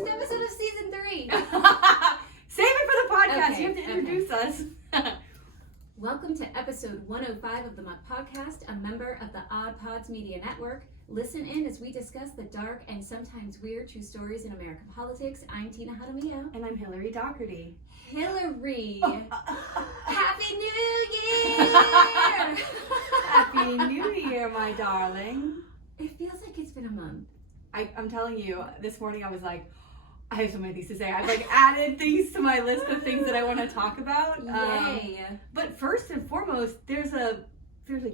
First episode of season 3. Save it for the podcast. Okay, You have to introduce us. Welcome to episode 105 of the Muck Podcast, a member of the Odd Pods Media Network. Listen in as we discuss the dark and sometimes weird true stories in American politics. I'm Tina Hadamio. And I'm Hillary Doherty. Hillary! Happy New Year! Happy New Year, my darling. It feels like it's been a month. I'm telling you, this morning I was like, I have so many things to say. I've like added things to my list of things that I want to talk about. Yay! But first and foremost, there's a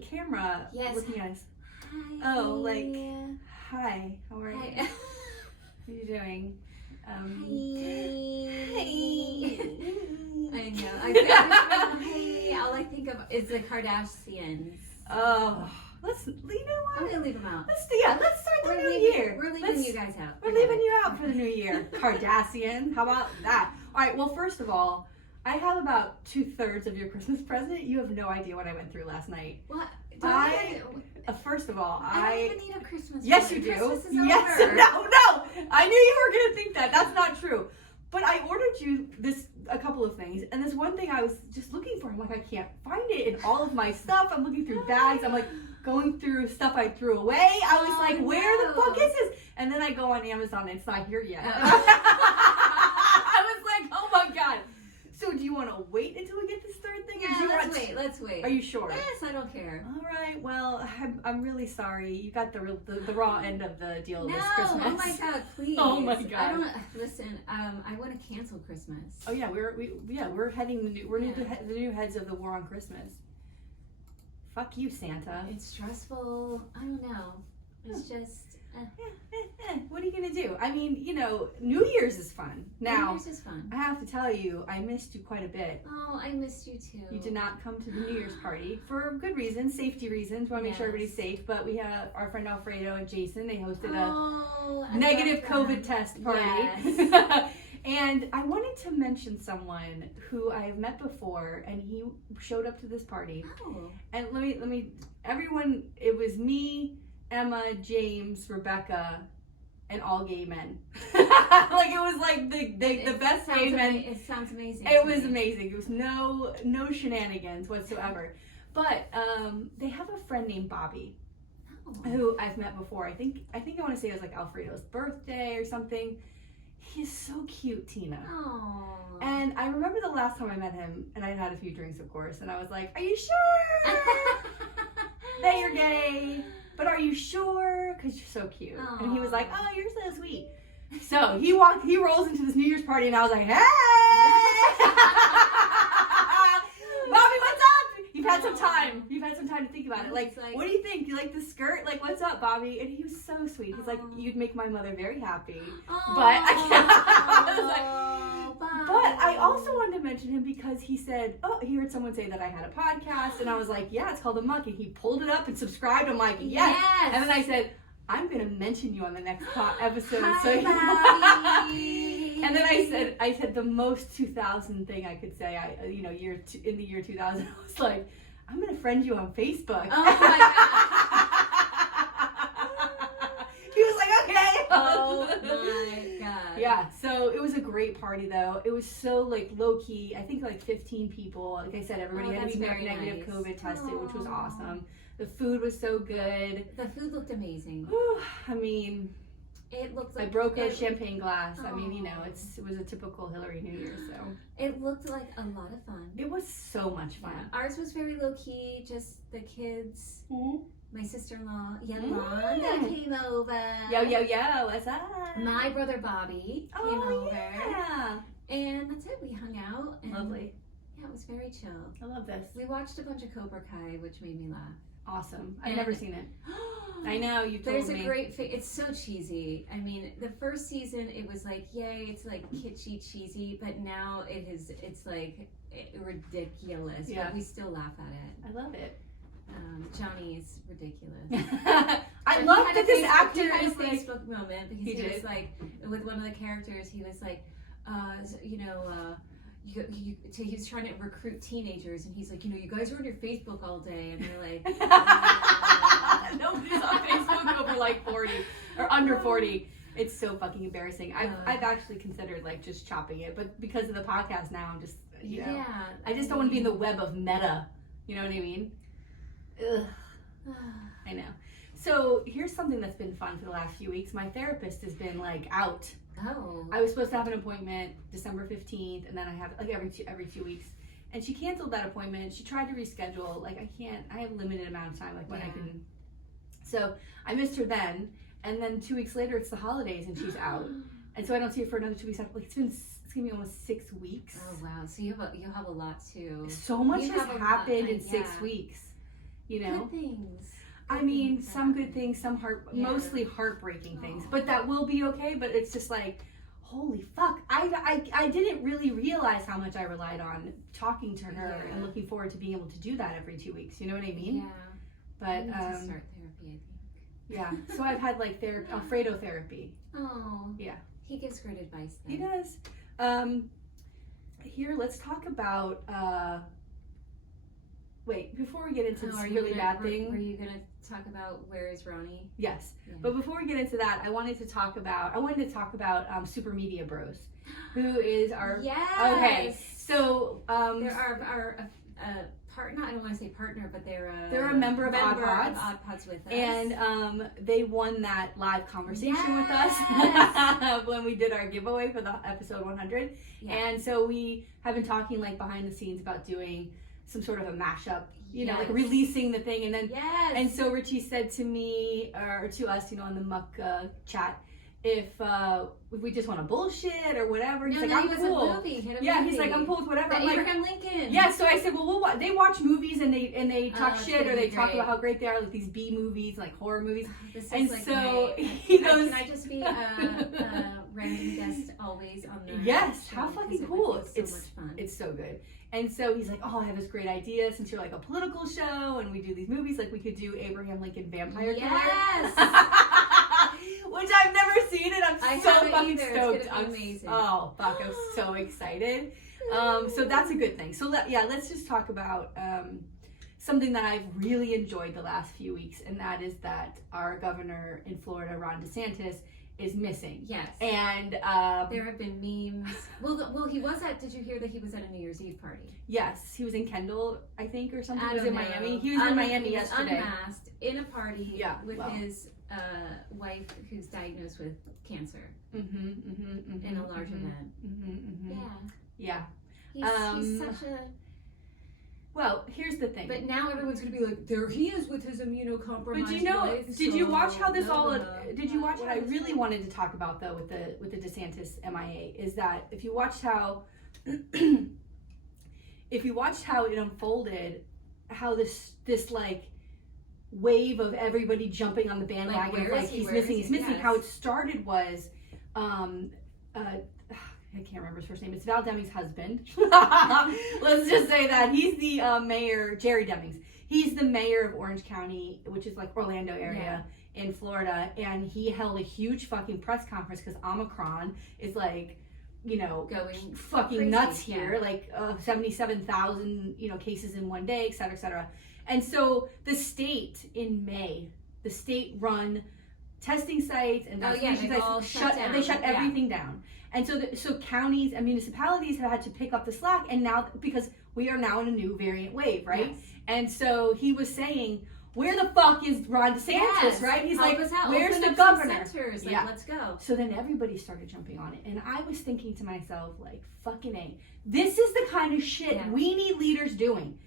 camera looking at us. Hi. Oh, like, hi. How are you? Hi. What are you doing? Hi. I know. Hi. All I think of is the Kardashians. Oh, you know what? I'm gonna leave them out. Let's start the new year. We're leaving you guys out. We're leaving you out for the new year. Kardashian. How about that? All right. Well, first of all, I have about 2/3 of your Christmas present. You have no idea what I went through last night. What? First of all, I don't even need a Christmas. Yes, present. you do. Christmas is Yes. over. No. I knew you were gonna think that. That's not true. But I ordered you a couple of things, and this one thing I was just looking for. I'm like, I can't find it in all of my stuff. I'm looking through bags. I'm like going through stuff I threw away. I was like, where the fuck is this? And then I go on Amazon and it's not here yet. I was like, oh my god. So do you want to wait until we get this third thing? Yeah, let's wait. Are you sure? Yes, I don't care. All right. Well, I'm really sorry. You got the raw end of the deal this Christmas. Oh my god, please. Oh my god. I don't listen. I want to cancel Christmas. Oh yeah, we're heading the new heads of the war on Christmas. Fuck you, Santa. It's stressful. I don't know. It's just. What are you gonna do? I mean, New Year's is fun. Now, New Year's is fun. I have to tell you, I missed you quite a bit. Oh, I missed you too. You did not come to the New Year's party for good reasons, safety reasons. We want to make sure everybody's safe. But we had our friend Alfredo and Jason. They hosted a negative COVID test party. Yes. And I wanted to mention someone who I have met before, and he showed up to this party. Oh. And let me, everyone, it was me, Emma, James, Rebecca, and all gay men. Like it was like the best gay men. It sounds amazing. It was amazing. It was no shenanigans whatsoever. But they have a friend named Bobby, who I've met before. I think I want to say it was like Alfredo's birthday or something. He's so cute, Tina. Aww. And I remember the last time I met him, and I'd had a few drinks, of course, and I was like, "Are you sure that you're gay? But are you sure? Because you're so cute." Aww. And he was like, "Oh, you're so sweet." So he rolls into this New Year's party, and I was like, "Hey, Bobby, what's up? You've had some time to think about it. Like, what do you think? Do you like the skirt? Like, what's up, Bobby?" And he was so sweet. He's like, "You'd make my mother very happy." But I can't. But I also wanted to mention him because he said, "Oh, he heard someone say that I had a podcast," and I was like, "Yeah, it's called The Muck." And he pulled it up and subscribed. I'm like, "Yes." And then I said, "I'm gonna mention you on the next episode." Hi, And then I said the most 2000 thing I could say. In the year 2000, I was like, "I'm gonna friend you on Facebook." Oh my god. He was like, "Okay." Oh my god. Yeah. So it was a great party, though. It was so like low key. I think like 15 people. Like I said, everybody had to be negative COVID tested, which was awesome. The food was so good. The food looked amazing. I mean, it looked like I broke a champagne glass. I mean, it was a typical Hillary New Year, so. It looked like a lot of fun. It was so much fun. Yeah. Ours was very low key, just the kids. Mm-hmm. My sister-in-law, Yolanda, came over. Yo, what's up? My brother Bobby came over. Yeah. And that's it. We hung out. And lovely. Yeah, it was very chill. I love this. We watched a bunch of Cobra Kai, which made me laugh. Awesome. I've never seen it. I know, you told me. There's a great it's so cheesy. I mean, the first season it was like, yay, it's like kitschy cheesy, but now it's like ridiculous. Yeah. But we still laugh at it. I love it. Johnny is ridiculous. I love that this actor he had is a like Facebook moment because he was like with one of the characters. He was like, he was trying to recruit teenagers, and he's like, you guys are on your Facebook all day, and they're like, nobody's on Facebook over like 40 or under 40. It's so fucking embarrassing. I've actually considered like just chopping it, but because of the podcast now, I'm just I just don't want to be in the web of meta. You know what I mean? Ugh. I know. So here's something that's been fun for the last few weeks. My therapist has been like out. Oh. I was supposed to have an appointment December 15th, and then I have like every 2 weeks. And she canceled that appointment. She tried to reschedule. Like I have a limited amount of time, like when I can. So I missed her then, and then 2 weeks later it's the holidays and she's out. And so I don't see her for another 2 weeks after. Like it's gonna be almost 6 weeks. Oh wow. So you have a lot too. So much has happened in 6 weeks. You know? Good things. I mean, some good things, some mostly heartbreaking things, but that will be okay. But it's just like, holy fuck, I didn't really realize how much I relied on talking to her and looking forward to being able to do that every 2 weeks. You know what I mean? Yeah. But I need to start therapy, I think. Yeah. So I've had like Alfredo therapy. Oh. Yeah. He gives great advice. Then. He does. Here, let's talk about. Wait, before we get into this really bad thing. Were you gonna talk about Where is Ronnie? Yes. Yeah. But before we get into that, I wanted to talk about Super Media Bros, who is our okay. So they're our partner. I don't want to say partner, but they're a member of Odd Pods with us, and they won that live conversation with us when we did our giveaway for the episode 100. Yeah. And so we have been talking like behind the scenes about doing some sort of a mashup, you know, like releasing the thing, and then and so Richie said to me or to us, you know, in the muck chat, if we just want to bullshit or whatever. He's like, I'm cool. He's like, I'm cool with whatever. Abraham Lincoln. Yeah, so I said, well, they watch movies and they talk shit or they talk about how great they are, like these B movies, like horror movies. And like so he goes, can I just be a random guest always on the yes, show? how fucking cool. It's so much fun. It's so good. And so he's like, oh, I have this great idea, since you're like a political show and we do these movies, like we could do Abraham Lincoln Vampire Killer. Which I've never seen, and I'm so fucking stoked. I'm amazing. Oh fuck, I'm so excited. So that's a good thing. So let's just talk about something that I've really enjoyed the last few weeks, and that is that our governor in Florida, Ron DeSantis, is missing. Yes. And there have been memes. Well, he was at. Did you hear that he was at a New Year's Eve party? Yes, he was in Kendall, I think, or something. He was in Miami. He was in Miami yesterday. Unmasked in a party with his wife, who's diagnosed with cancer. In a large event. Yeah. He's such a. Well, here's the thing. But now everyone's going to be like, there he is with his immunocompromised But you know, wife, did you watch how this did you watch what I really wanted to talk about, though, with the DeSantis MIA, is that if you watched how it unfolded, how this like wave of everybody jumping on the bandwagon, like he's missing, how it started was I can't remember his first name. It's Val Deming's husband. Let's just say that. He's the mayor, Jerry Demings. He's the mayor of Orange County, which is like Orlando area in Florida. And he held a huge fucking press conference because Omicron is like, you know, going fucking crazy, nuts here. Like 77,000, you know, cases in one day, et cetera, et cetera. And so the state in May, the state run testing sites and vaccination sites they shut everything down. And so counties and municipalities have had to pick up the slack, and now because we are now in a new variant wave, right? Yes. And so he was saying, where the fuck is Ron DeSantis, right? He's like, where's the governor? Centers, like, let's go. So then everybody started jumping on it, and I was thinking to myself, like, fucking A, this is the kind of shit we need leaders doing.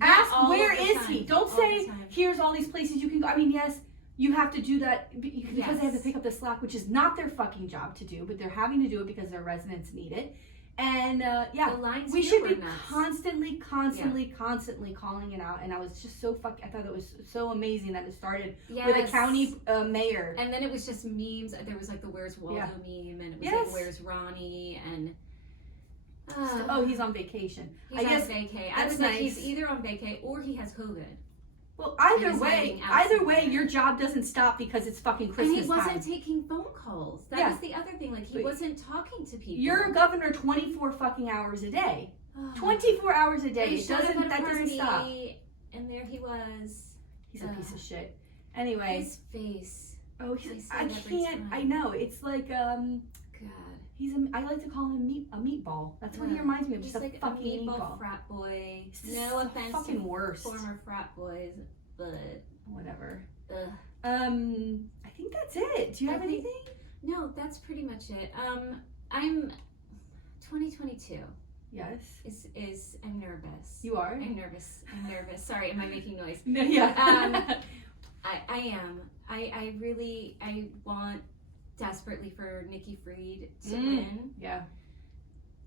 Ask, where is he? Don't say, here's all these places you can go. I mean, yes, you have to do that because they have to pick up the slack, which is not their fucking job to do, but they're having to do it because their residents need it. And we should be constantly calling it out. And I was just so I thought it was so amazing that it started with a county mayor. And then it was just memes. There was like the Where's Waldo meme, and it was like Where's Ronnie, and he's on vacation. He's on vacay. I was like, he's either on vacay or he has COVID. Well, either way, your job doesn't stop because it's fucking Christmas time. And he wasn't taking phone calls. That was the other thing. Like, he wasn't talking to people. You're a governor 24 fucking hours a day. 24 hours a day. That doesn't stop. And there he was. He's a piece of shit. Anyway. His face. Oh, I say it every can't. time. I know. It's like God. I like to call him a meatball. That's what he reminds me of. Just like a fucking meatball frat boy. It's No offense fucking to worst. former frat boys, but whatever. ugh. I think that's it. Do you have anything? No, that's pretty much it. I'm 2022. Yes. Is I'm nervous. You are? I'm nervous. Sorry, am I making noise? No, yeah. I am. I really want desperately for Nikki Fried to win. Yeah.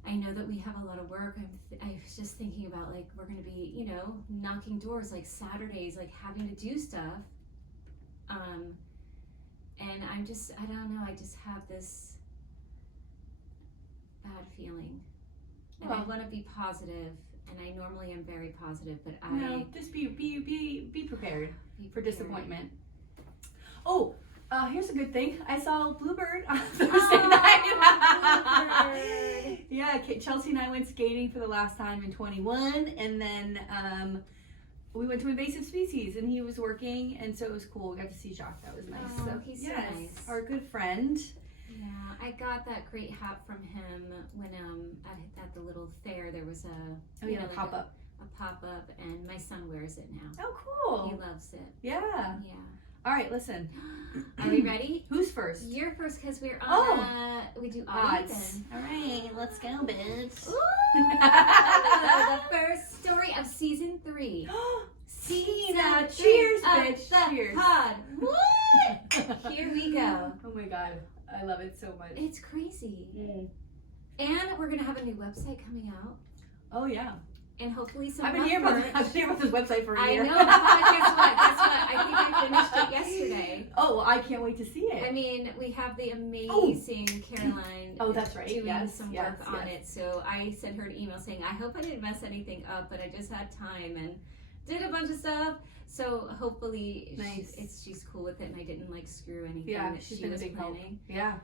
I know that we have a lot of work. I was just thinking about, like, we're going to be, you know, knocking doors, like, Saturdays, like, having to do stuff. And I don't know, I just have this bad feeling. And I want to be positive, and I normally am very positive, but just be prepared for disappointment. Oh, here's a good thing. I saw Bluebird on Thursday night. Bluebird. Yeah, Chelsea and I went skating for the last time in 21, and then we went to Invasive Species, and he was working, and so it was cool. We got to see Jacques. That was nice. Oh, so, he's yes, so nice. Our good friend. Yeah, I got that great hat from him when at the little fair there was a pop up. A pop up, and my son wears it now. Oh, cool. He loves it. Yeah. Yeah. All right, listen. Are we ready? Who's first? You're first because we're on. We do odds. All right, let's go, bitch. Ooh, the first story of season 3. Cena, cheers, bitch. The Cheers. pod. What? Here we go. Oh my god, I love it so much. It's crazy. And we're gonna have a new website coming out. Oh yeah. And hopefully some. I've been hearing about this website for a year. I know. Guess what? I think I finished it yesterday. Oh, well, I can't wait to see it. I mean, we have the amazing Caroline. Oh, that's right. Doing some work on it. So I sent her an email saying, I hope I didn't mess anything up, but I just had time and did a bunch of stuff. So hopefully she's cool with it, and I didn't like screw anything that she's she been was a big planning. Help. Yeah.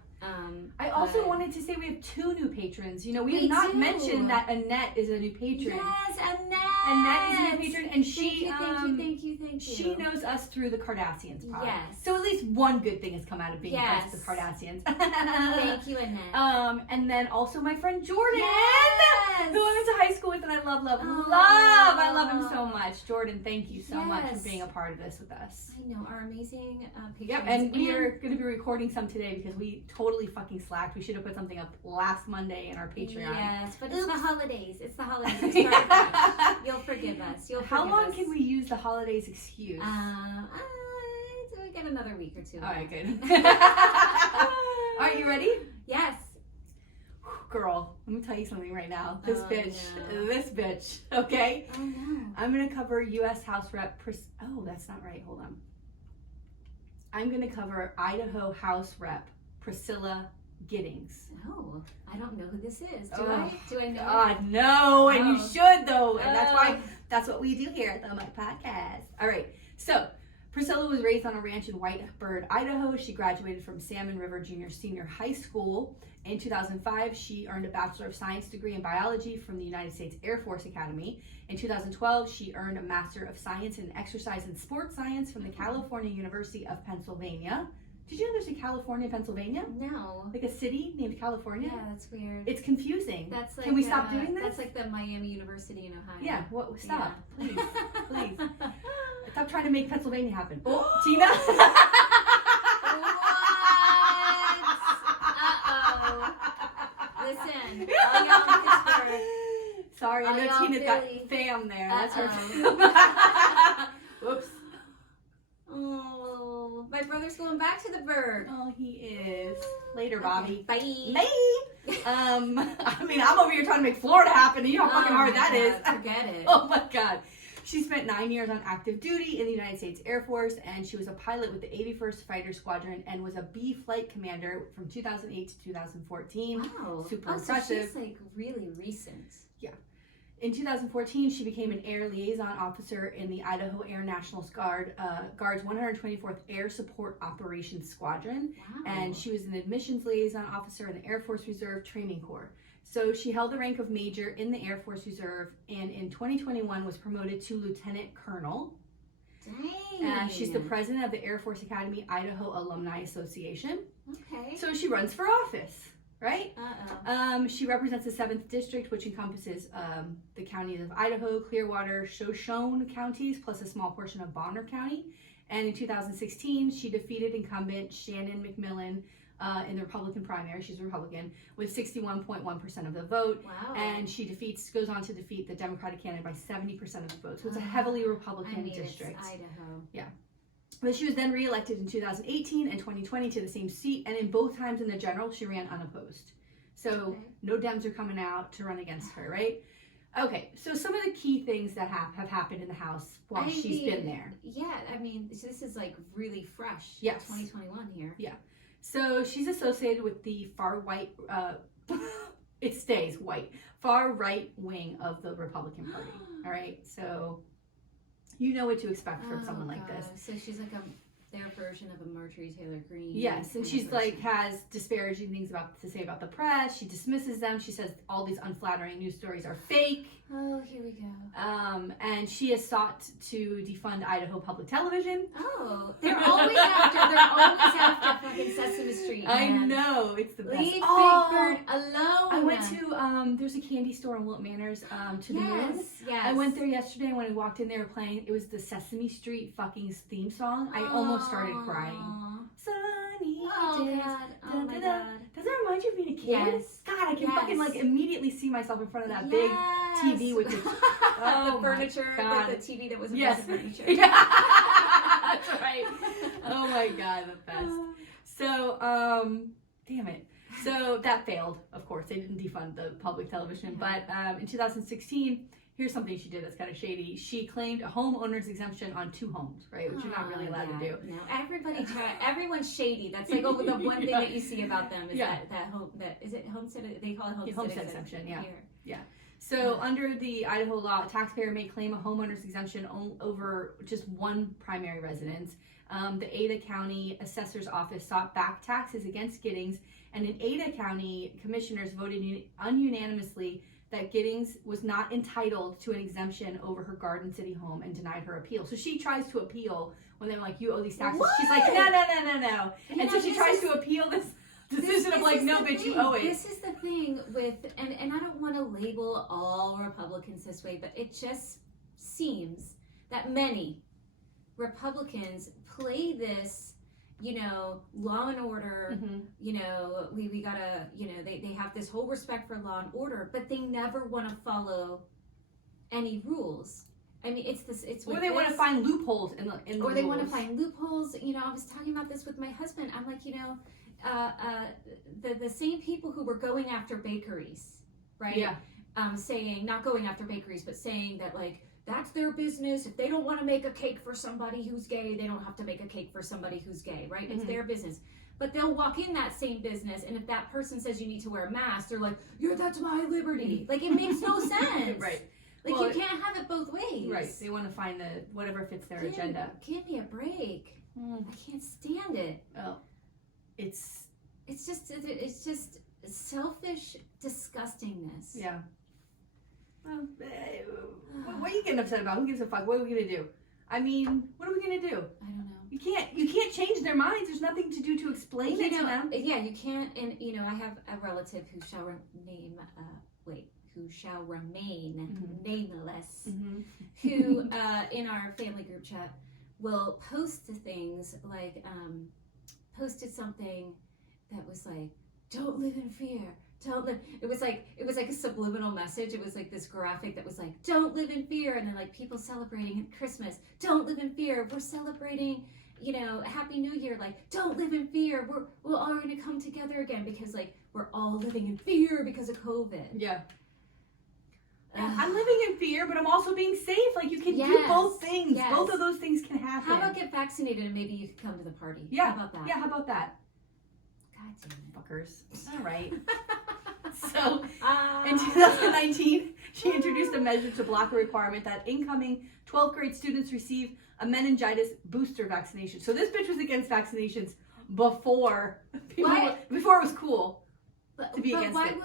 I also wanted to say we have 2 new patrons. You know, we have not mentioned that Annette is a new patron. Yes, Annette. Annette is a new patron, and she thank you. She knows us through the Kardashians pod. Yes. So at least one good thing has come out of being friends with the Kardashians. Thank you, Annette. And then also my friend Jordan, yes. who I went to high school with, and I love. I love him so much. Jordan, thank you so much for being a part of this with us. I know, our amazing patrons. Yep, and we are going to be recording some today because we totally fucking slacked. We should have put something up last Monday in our Patreon. Yes, but it's the holidays. We started You'll forgive us. How long can we use the holidays excuse? We get another week or 2. All right, good. Are you ready? Yes. Girl, let me tell you something right now. This bitch, okay? Oh no. I'm going to cover U.S. House Rep. Oh, that's not right. Hold on. I'm going to cover Idaho House Rep. Priscilla Giddings. Oh, I don't know who this is. Do I know? God, no, and you should though, and that's what we do here at the Mike Podcast. All right, so Priscilla was raised on a ranch in Whitebird, Idaho. She graduated from Salmon River Junior Senior High School. In 2005, she earned a Bachelor of Science degree in biology from the United States Air Force Academy. In 2012, she earned a Master of Science in Exercise and Sports Science from the California University of Pennsylvania. Did you know there's a California, Pennsylvania? No. Like a city named California? Yeah, that's weird. It's confusing. That's like, can we stop doing this? That's like the Miami University in Ohio. Yeah, stop. Yeah. Please. Stop trying to make Pennsylvania happen. Oh, Tina? What? Listen, all y'all in Pittsburgh. Sorry, I know Tina's got fam there. That's her. Whoops. Oh, my brother's going back to the bird. Oh, he is. Later, Bobby. Bye. I mean, I'm over here trying to make Florida happen, and you know how fucking hard that is. Forget it. Oh my God. She spent 9 years on active duty in the United States Air Force, and she was a pilot with the 81st Fighter Squadron and was a B flight commander from 2008 to 2014. Wow. Super impressive. So she's like really recent. Yeah. In 2014, she became an Air Liaison Officer in the Idaho Air National Guard's 124th Air Support Operations Squadron. Wow. And she was an Admissions Liaison Officer in the Air Force Reserve Training Corps. So she held the rank of Major in the Air Force Reserve, and in 2021 was promoted to Lieutenant Colonel. Dang. Yeah, she's the president of the Air Force Academy Idaho Alumni Association. Okay. So she runs for office, right? Uh-oh. She represents the 7th District, which encompasses the counties of Idaho, Clearwater, Shoshone counties, plus a small portion of Bonner County. And in 2016, she defeated incumbent Shannon McMillan in the Republican primary. She's a Republican with 61.1% of the vote. Wow. And she goes on to defeat the Democratic candidate by 70% of the vote. So it's a heavily Republican district. It's Idaho. Yeah. But she was then reelected in 2018 and 2020 to the same seat. And in both times in the general, she ran unopposed. So no Dems are coming out to run against her, right? Okay, so some of the key things that have happened in the House while she's been there. Yeah, I mean, this is like really fresh. Yes. 2021 here. Yeah. So she's associated with the far right, it stays white, far right wing of the Republican Party. All right, so you know what to expect from someone like this. So she's like their version of a Marjorie Taylor Greene. Yes, and she's like has disparaging things to say about the press. She dismisses them. She says all these unflattering news stories are fake. Oh, here we go. And she has sought to defund Idaho Public Television. Oh, they're always after fucking Sesame Street. I Man. know, it's the best. Leave Big Bird alone. I went to there's a candy store in Wilton Manors to the moon. Yes. I went there yesterday, and when I walked in, they were playing. It was the Sesame Street fucking theme song. I almost started crying. Sunny days. God. Oh my God. Does that remind you of being a kid? Yes. God, I can fucking like immediately see myself in front of that big TV with the the furniture, the TV that was the furniture. Yeah. That's right. Oh my God, the best. So, damn it. So that failed, of course. They didn't defund the public television. But in 2016, here's something she did that's kind of shady. She claimed a homeowner's exemption on 2 homes, right? Which you're not really allowed to do. No, everyone's shady. That's like the one thing that you see about them is that is it homestead? They call it homestead exemption. Yeah. Yeah. So under the Idaho law, a taxpayer may claim a homeowner's exemption over just one primary residence. The Ada County Assessor's Office sought back taxes against Giddings, and in Ada County, commissioners voted ununanimously that Giddings was not entitled to an exemption over her Garden City home and denied her appeal. So she tries to appeal when they're like, you owe these taxes. What? She's like, no. And so she tries to appeal this decision of like, no, bitch, you owe it. This is the thing with, and I don't want to label all Republicans this way, but it just seems that many Republicans play this, law and order, we gotta, they have this whole respect for law and order, but they never want to follow any rules. I mean, or they want to find loopholes in the or they want to find loopholes. I was talking about this with my husband. I'm like, the same people who were going after bakeries, right? Yeah. Saying, not going after bakeries, but saying that like, that's their business. If they don't want to make a cake for somebody who's gay, they don't have to make a cake for somebody who's gay, right? It's their business. But they'll walk in that same business, and if that person says you need to wear a mask, they're like, that's my liberty. Like, it makes no sense. Right. Like, you can't have it both ways. Right. They want to find whatever fits their agenda. Give me a break. I can't stand it. Oh. It's just selfish disgustingness. Yeah. Well, what are you getting upset about? Who gives a fuck? What are we gonna do? I mean, what are we gonna do? I don't know. You can't change their minds. There's nothing to do to explain it to them. Yeah, you can't. And I have a relative who shall remain nameless, who in our family group chat will post things like posted something that was like, "Don't live in fear." Don't live. It was like a subliminal message. It was like this graphic that was like, "Don't live in fear," and then like people celebrating Christmas. Don't live in fear. We're celebrating, Happy New Year. Like, don't live in fear. We're all gonna come together again because like we're all living in fear because of COVID. Yeah. I'm living in fear, but I'm also being safe. Like, you can do both things. Yes. Both of those things can happen. How about get vaccinated and maybe you can come to the party? Yeah. How about that? Yeah. How about that? God damn it, fuckers. All right. So, in 2019, she introduced a measure to block a requirement that incoming 12th grade students receive a meningitis booster vaccination. So this bitch was against vaccinations before it was cool to be against it.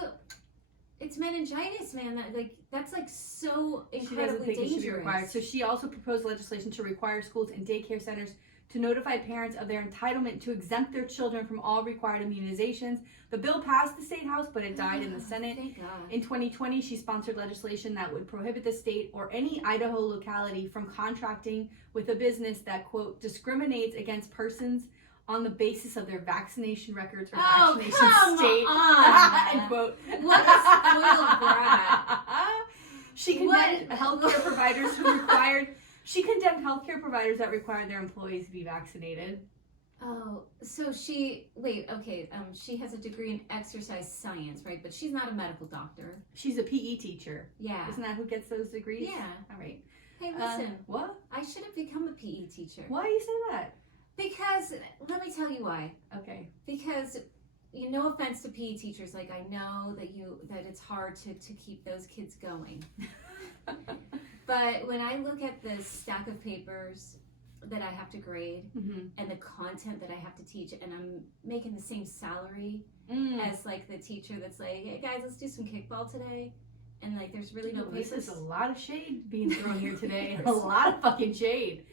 it's meningitis, man. That's like so incredibly she doesn't think dangerous. it should be required. So she also proposed legislation to require schools and daycare centers to notify parents of their entitlement to exempt their children from all required immunizations. The bill passed the state house, but it died in the Senate. Thank God. In 2020, she sponsored legislation that would prohibit the state or any Idaho locality from contracting with a business that, quote, discriminates against persons on the basis of their vaccination records or vaccination state. End quote. What a spoiled brat. She condemned healthcare providers who required. She condemned healthcare providers that required their employees to be vaccinated. Oh, so she has a degree in exercise science, right? But she's not a medical doctor. She's a PE teacher. Yeah. Isn't that who gets those degrees? Yeah. All right. Hey, listen. What? I should have become a PE teacher. Why do you say that? Because, let me tell you why. Okay. Because, no offense to PE teachers, like I know that it's hard to keep those kids going. But when I look at the stack of papers that I have to grade and the content that I have to teach, and I'm making the same salary as like the teacher that's like, hey guys, let's do some kickball today, and like there's really no papers. This is a lot of shade being thrown here today. A lot of fucking shade,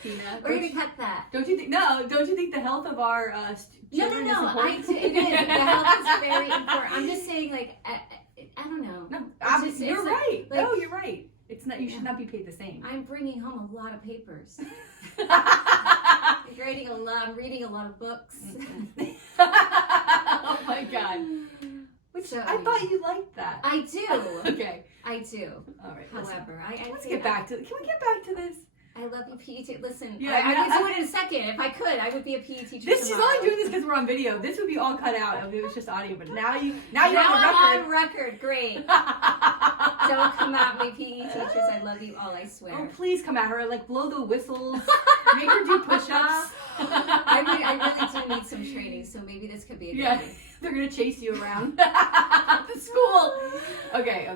Tina. We're gonna cut that. Don't you think? No, don't you think the health of our children is important? It is. The health is very important. I'm just saying, like, I don't know. No, you're right. No, you're right. It's not. You should not be paid the same. I'm bringing home a lot of papers. I'm reading a lot of books. Oh my God. I thought you liked that. I do. Okay. I do. All right. However, let's get back to. Can we get back to this? I love you, PE teacher. Listen, yeah, I would do it in a second. If I could, I would be a PE teacher. She's only doing this because we're on video. This would be all cut out if it was just audio. But now you're on record. Great. Don't come at me, PE teachers. I love you all. I swear. Oh, please come at her. Like blow the whistles. Make her do push-ups. I really do need some training, so maybe this could be a good thing. They're gonna chase you around the school. Okay.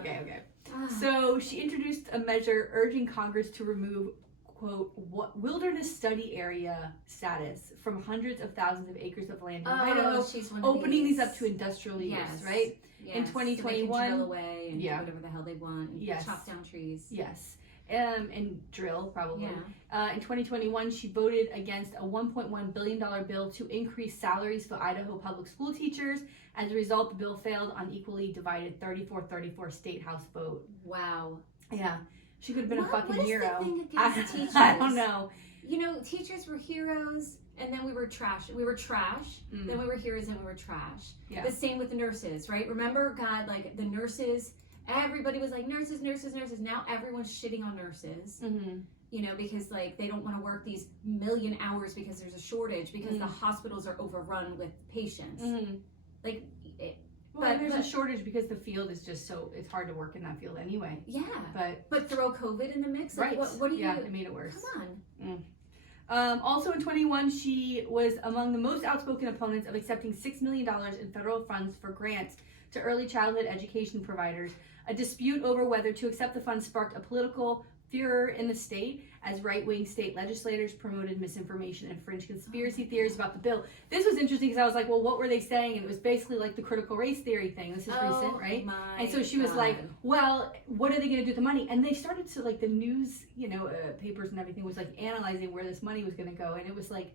So she introduced a measure urging Congress to remove, quote, wilderness study area status from hundreds of thousands of acres of land in Idaho, opening these up to industrial use, right? Yes. In 2021, so they can drill away and do whatever the hell they want, and chop down trees. Yes. And drill, probably. Yeah. In 2021, she voted against a $1.1 billion bill to increase salaries for Idaho public school teachers. As a result, the bill failed on equally divided 34-34 state house vote. Wow. Yeah. She could have been a fucking hero. What is the thing against teachers? I don't know. Teachers were heroes, and then we were trash. We were trash. Then we were heroes, and we were trash. Yeah. The same with the nurses, right? Remember, God, like the nurses. Everybody was like, nurses. Now everyone's shitting on nurses. Because like they don't want to work these million hours because there's a shortage, because the hospitals are overrun with patients. Like, there's a shortage because the field is just it's hard to work in that field anyway. Yeah. But throw COVID in the mix? Like, right. What do you... Yeah, it made it worse. Come on. Also in 2021, she was among the most outspoken opponents of accepting $6 million in federal funds for grants to early childhood education providers. A dispute over whether to accept the funds sparked a political furor in the state as right-wing state legislators promoted misinformation and fringe conspiracy theories about the bill. This was interesting because I was like, well, what were they saying? And it was basically like the critical race theory thing. This is recent, right? And so she was like, well, what are they going to do with the money? And they started to, like, the news, papers and everything was like analyzing where this money was going to go. And it was like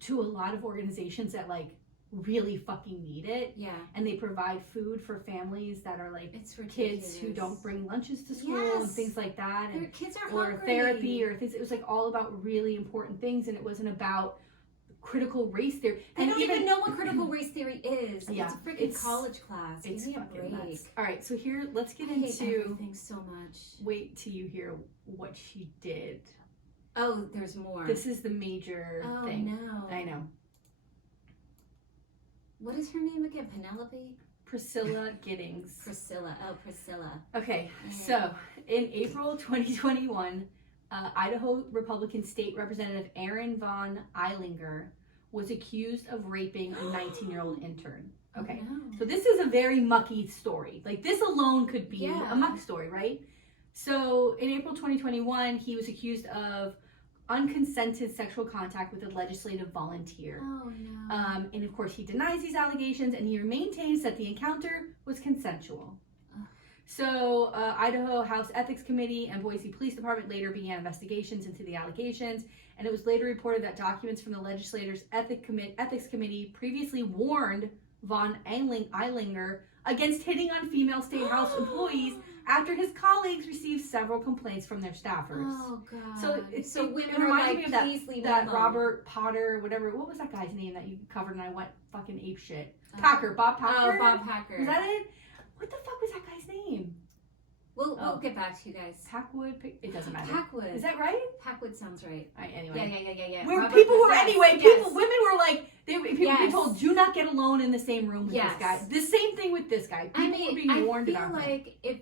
to a lot of organizations that like really fucking need it. Yeah. And they provide food for families that are like kids who don't bring lunches to school and things like that. And their kids are or hungry. Therapy or things. It was like all about really important things, and it wasn't about critical race theory. They don't even know what critical race theory is. Yeah. It's a freaking college class. It's Give me a fucking break. nuts. All right, so here, let's get I into hate everything so much. Wait till you hear what she did. Oh, there's more. This is the major thing. Oh no. I know. What is her name again? Penelope? Priscilla Giddings. Priscilla. Okay, so in April 2021, Idaho Republican State Representative Aaron Von Eilinger was accused of raping a 19-year-old intern. Okay, so this is a very mucky story. Like, this alone could be a muck story, right? So in April 2021, he was accused of unconsented sexual contact with a legislative volunteer. Oh no. And of course he denies these allegations, and he maintains that the encounter was consensual. So, Idaho House Ethics Committee and Boise Police Department later began investigations into the allegations, and it was later reported that documents from the legislator's Ethics Committee previously warned von Eilinger against hitting on female state house employees after his colleagues received several complaints from their staffers. Oh, God. So women it are reminds like, me of please leave me that alone. Robert Potter, whatever. What was that guy's name that you covered and I went fucking ape shit? Packer, Bob Packer. Oh, Bob Packer. Was that it? What the fuck was that guy's name? We'll get back to you guys. Packwood? It doesn't matter. Packwood. Is that right? Packwood sounds right. Anyway. Yeah. Where Robert- people were, yes. women were like, people were told, do not get alone in the same room with this guy. The same thing with this guy. People were being warned about him. I feel like if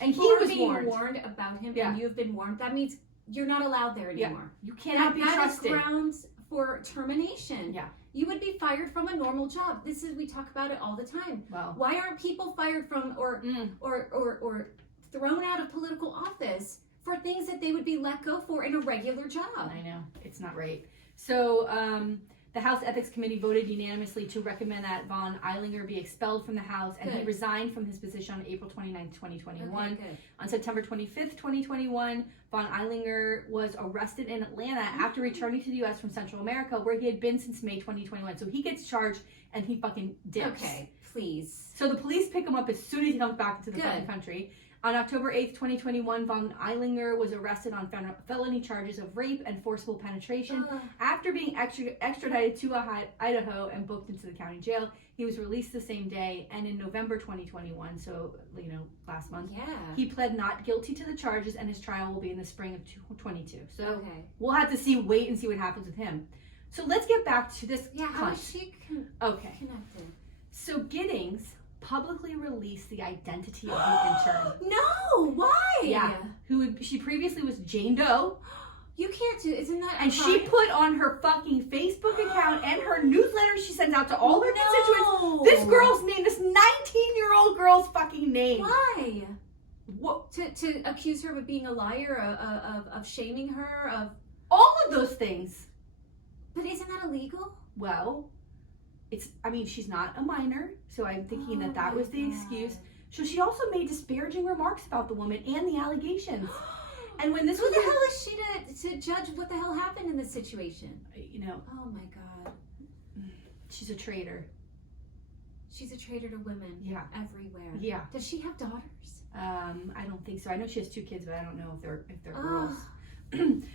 And people he are was being warned about him and you have been warned, that means you're not allowed there anymore. You cannot be trusted. That is grounds for termination. Yeah. You would be fired from a normal job. We talk about it all the time. Well, why aren't people fired from or thrown out of political office for things that they would be let go for in a regular job? I know. It's not right. So, the House Ethics Committee voted unanimously to recommend that von Eilinger be expelled from the House, and he resigned from his position on April 29, 2021. Okay, on September 25th, 2021, von Eilinger was arrested in Atlanta after returning to the U.S. from Central America, where he had been since May 2021. So he gets charged, and he fucking dips. Okay, please. So the police pick him up as soon as he comes back into the fucking country. On October 8th, 2021, von Eilinger was arrested on felony charges of rape and forcible penetration. After being extradited to Idaho and booked into the county jail, he was released the same day. And in November 2021, so, last month, he pled not guilty to the charges, and his trial will be in the spring of 2022. So we'll have to wait and see what happens with him. So let's get back to this. Yeah, how is she connected? So Giddings publicly released the identity of the intern. No, why? Yeah, she previously was Jane Doe. You can't do, isn't that? And she put on her fucking Facebook account and her newsletter she sends out to all her constituents this girl's name, this 19-year-old girl's fucking name. Why? What? To accuse her of being a liar, of shaming her, of all of those things. But isn't that illegal? Well, she's not a minor, so I'm thinking that was the excuse. So she also made disparaging remarks about the woman and the allegations. And when this Who the hell is she to judge what the hell happened in this situation? Oh my God. She's a traitor. She's a traitor to women. Yeah. Everywhere. Yeah. Does she have daughters? I don't think so. I know she has 2 kids, but I don't know if they're girls.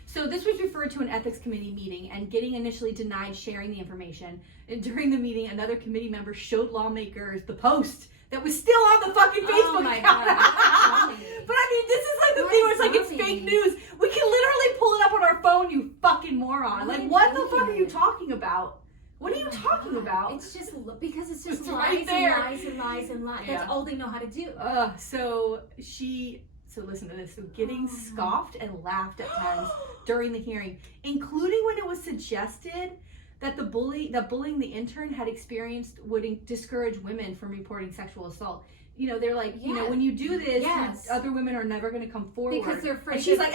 So this was referred to an ethics committee meeting, and Giddings initially denied sharing the information. And during the meeting, another committee member showed lawmakers the post that was still on the fucking Facebook account. God, but this is like the thing where it's like it's fake news. We can literally pull it up on our phone, you fucking moron. What the fuck are you talking about? What are you talking about? It's just because it's just It's lies right there. and lies and lies and lies. That's all they know how to do. So listen to this. So Giddings scoffed and laughed at times during the hearing, including when it was suggested that bullying the intern had experienced would discourage women from reporting sexual assault. They're like, when you do this, other women are never going to come forward because they're afraid. And she's like,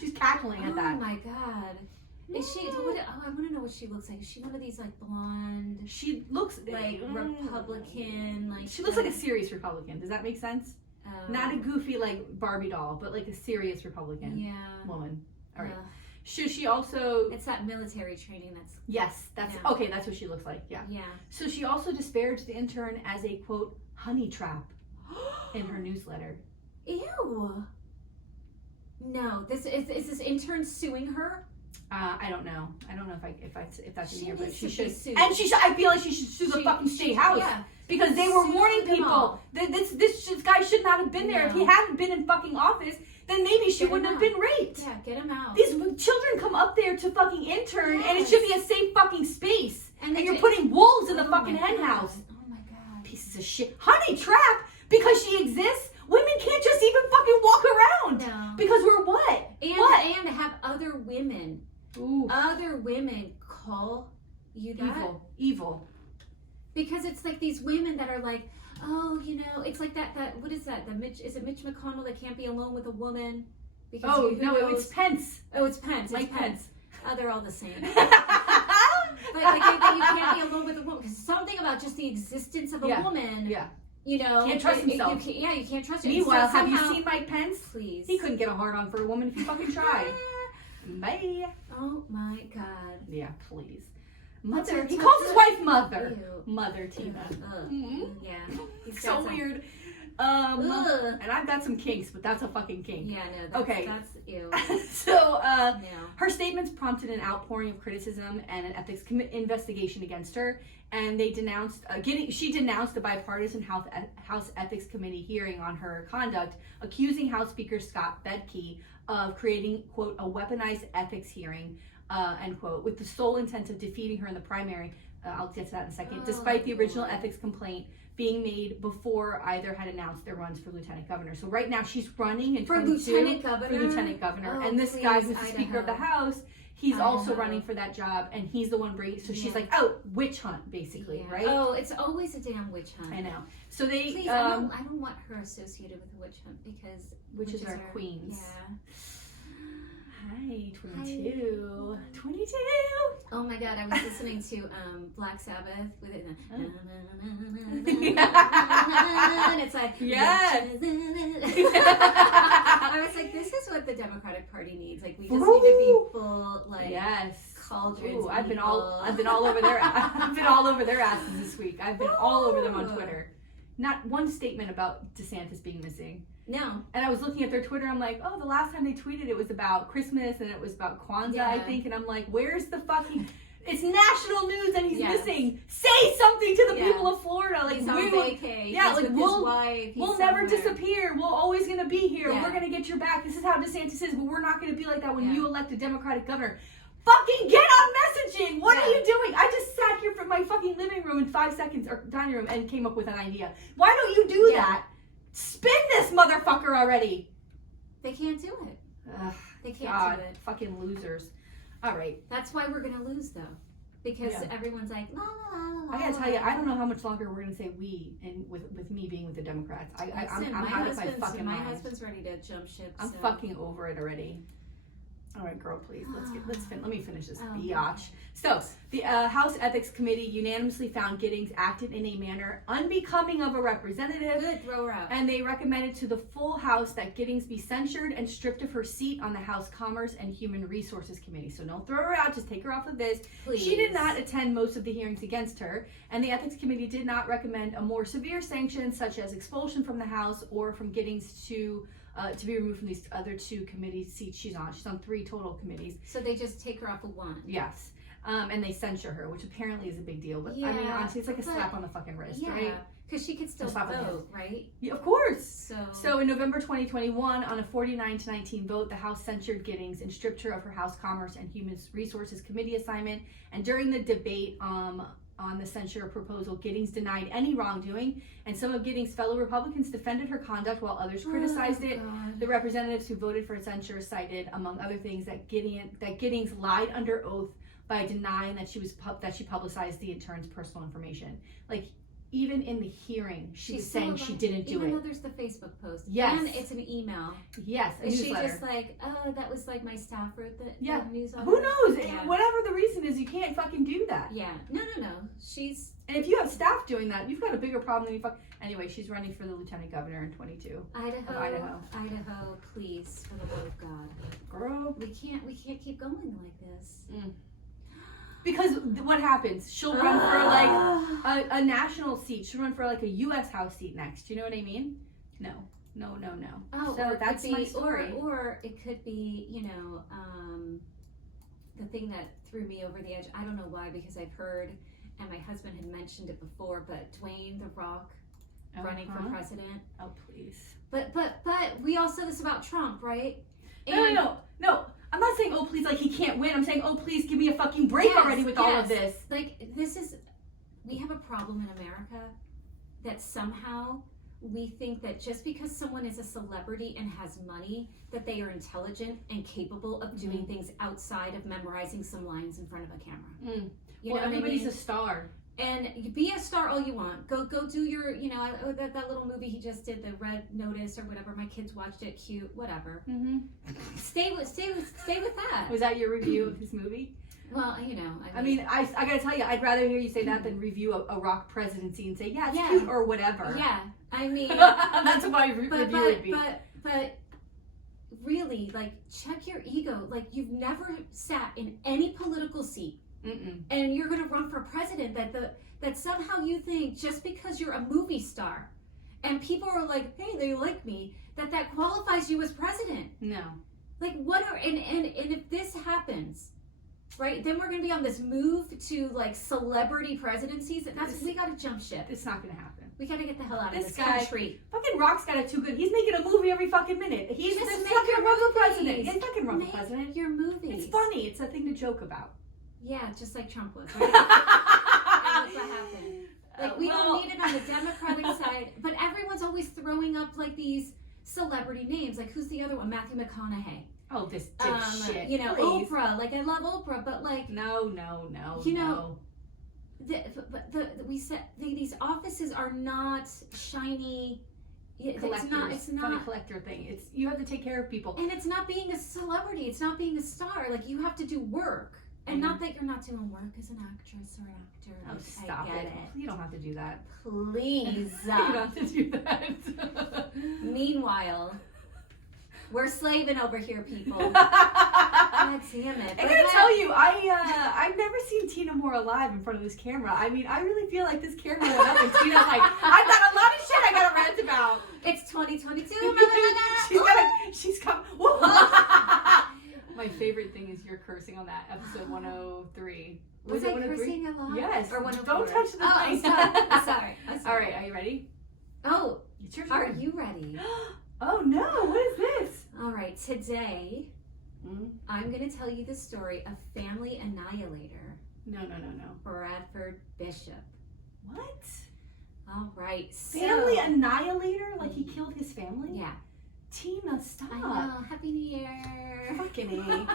she's cackling at that. Oh my God. Is she? I want to know what she looks like. Is she one of these blonde? She looks like Republican. She looks like a serious Republican. Does that make sense? Not a goofy Barbie doll, but a serious Republican woman. All right. She also... It's that military training that's... Yes, okay, that's what she looks like, yeah. So she also disparaged the intern as a, quote, honey trap in her newsletter. Ew. No, is this intern suing her? I don't know. I don't know if that's in here, but she should. Sue. And I feel like she should sue the fucking state house. Yeah. Because they were warning people that this guy should not have been there. If he hadn't been in fucking office, then maybe she wouldn't have been raped. Yeah, get him out. These children come up there to fucking intern, and it should be a safe fucking space. And you're putting wolves in the fucking hen house. Oh my God. Pieces of shit. Honey trap? Because she exists? Women can't just even fucking walk around. No. Because we're what? And have other women. Ooh. Other women call you that. Evil. Because it's like these women that are like, oh, it's like that what is that? Is it Mitch McConnell that can't be alone with a woman? Because it's Pence. Oh, it's Pence. Mike Pence. Oh, they're all the same. But you can't be alone with a woman. Because something about just the existence of a woman you know, can't trust himself. You can't trust him. Meanwhile, so have you seen Mike Pence? Please. He couldn't get a hard on for a woman if he fucking tried. Bye. Oh my God. Yeah, please. Mother. He That's calls his wife Mother. Ew. Mother Tina. Yeah. He's So got some- weird. Ugh. And I've got some kinks, but that's a fucking kink. Yeah, no, that's, Okay. that's ew. So, No. her statements prompted an outpouring of criticism and an ethics investigation against her, and they denounced. She denounced the bipartisan House Ethics Committee hearing on her conduct, accusing House Speaker Scott Bedke of creating, quote, a weaponized ethics hearing, end quote, with the sole intent of defeating her in the primary. I'll get to that in a second. Despite the original ethics complaint being made before either had announced their runs for lieutenant governor. So right now she's running in For 22 lieutenant governor? for lieutenant governor. Oh, And this please, guy who's the Speaker of the Idaho. House, he's also Idaho. running for that job, and he's the one bringing. So she's Yeah. like, oh, witch hunt, basically, Yeah. right? Oh, it's always a damn witch hunt. I know. So they, Please, I don't want her associated with the witch hunt because witches are queens. Hi, 22. 22. Oh my God, I was listening to Black Sabbath with it. And it's like, Yes. I was like, this is what the Democratic Party needs. Like, we just need to be full, like, Yes. cauldrons. Ooh, I've been all over their asses this week. I've been all over them on Twitter. Not one statement about DeSantis being missing. No. And I was looking at their Twitter, I'm like, oh, the last time they tweeted it was about Christmas and it was about Kwanzaa, I Yeah. think, and I'm like, where's the fucking it's national news and he's Yes. missing. Say something to the Yeah. people of Florida. Like He's on vacay. yeah, He's like, with we'll- his wife. He's we'll never somewhere. disappear. We're always gonna be here. Yeah. We're gonna get your back. This is how DeSantis is, but we're not gonna be like that when Yeah. you elect a Democratic governor. Fucking get on messaging! What are Yeah. you doing? I just sat here from my fucking living room in 5 seconds, or dining room, and came up with an idea. Why don't you do Yeah. that? Spin this motherfucker already! They can't do it. Ugh, They can't God, do it. fucking losers. All right, That's why we're gonna lose, though, because Yeah. everyone's like, la la la la. I gotta tell you, I don't know how much longer we're gonna say we, and with me being with the Democrats. I'm Listen, out of my fucking my mind. husband's ready to jump ship. I'm so. fucking over it already. All right, girl, please. Let me finish this Oh, biatch. So, the House Ethics Committee unanimously found Giddings acted in a manner unbecoming of a representative, Good, throw her out. and they recommended to the full House that Giddings be censured and stripped of her seat on the House Commerce and Human Resources Committee. So don't throw her out, just take her off of this. Please. She did not attend most of the hearings against her, and the Ethics Committee did not recommend a more severe sanction, such as expulsion from the House or from Giddings to be removed from these other two committee seats she's on. She's on 3 total committees. So they just take her off of one. Yes. And they censure her, which apparently is a big deal. But I mean, Yeah, honestly, it's like a but- slap on the fucking wrist, Yeah, right? because she could still Slap on the vote, right? Yeah, of course. So In November 2021, on a 49-19 vote, the House censured Giddings and stripped her of her House Commerce and Human Resources Committee assignment. And during the debate on the censure proposal, Giddings denied any wrongdoing, and some of Giddings' fellow Republicans defended her conduct while others criticized it. God. The representatives who voted for censure cited, among other things, that Giddings lied under oath by denying that she publicized the intern's personal information. Like, even in the hearing, she was saying she didn't do even it. though there's the Facebook post. Yes. And it's an email. Yes, a Is she newsletter. just like, oh, that was like my staff wrote the Yeah. news on Who it? knows? Yeah. Whatever the reason is, you can't fucking do that. Yeah. No. She's And if you have staff doing that, you've got a bigger problem than you fuck. Anyway, she's running for the lieutenant governor in 22. Idaho, please, for the love of God. Girl. We can't keep going like this. Because what happens? She'll run for like a national seat. She'll run for like a U.S. House seat next. Do you know what I mean? No. Oh, So or it that's could my be, story. Or it could be, the thing that threw me over the edge. I don't know why, because I've heard, and my husband had mentioned it before, but Dwayne The Rock running for president. Oh, please. But we all said this about Trump, right? No. I'm not saying, oh, please, like he can't win. I'm saying, oh, please give me a fucking break Yes, already with all of this. Like, we have a problem in America that somehow we think that just because someone is a celebrity and has money, that they are intelligent and capable of doing things outside of memorizing some lines in front of a camera. You know what everybody's I mean? a star. And you be a star all you want. Go do your, that little movie he just did, the Red Notice or whatever. My kids watched it, cute, whatever. Mm-hmm. Stay with that. Was that your review of his movie? Well, I mean, I gotta tell you, I'd rather hear you say that than review a rock presidency and say, yeah, it's cute or whatever. Yeah, I mean, that's what my review would be. But really, like, check your ego. Like, you've never sat in any political seat, and you're gonna run for president. That somehow you think just because you're a movie star, and people are like, hey, they like me, that qualifies you as president. No. Like, and if this happens, right, then we're going to be on this move to, like, celebrity presidencies. We got to jump ship. It's not going to happen. We got to get the hell out of this guy, country. Fucking Rock's got it too good. He's making a movie every fucking minute. He's Just the make fucking your run for movies. president. He's fucking run for president. Make your movies. It's funny. It's a thing to joke about. Yeah, just like Trump was, right? And look what happened. Like, we don't need it on the Democratic side, but everyone's always throwing up, like, these celebrity names. Like, who's the other one? Matthew McConaughey. Oh, this dipshit. Please. Oprah. Like, I love Oprah, but, like... No. These offices are not shiny. It's not a collector thing. You have to take care of people. And it's not being a celebrity. It's not being a star. Like, you have to do work. And not that you're not doing work as an actress or an actor. Oh, stop I get it. You don't have to do that. Please. You don't have to do that. Meanwhile, we're slaving over here, people. God damn it. I gotta tell you, I've never seen Tina more alive in front of this camera. I mean, I really feel like this camera went up and Tina's like, I've got a lot of shit I gotta rant about. It's 2022, she's come. My favorite thing is your cursing on that episode 103. Was I cursing a lot? Yes. Or 104? Don't touch the mic. I'm sorry. All right, are you ready? Oh, it's your turn. Are you ready? Oh no, what is this? All right, today I'm going to tell you the story of family annihilator. No. Bradford Bishop. What? All right. Family annihilator? Like he killed his family? Yeah. Tina, stop. I know. Happy New Year. Fucking A.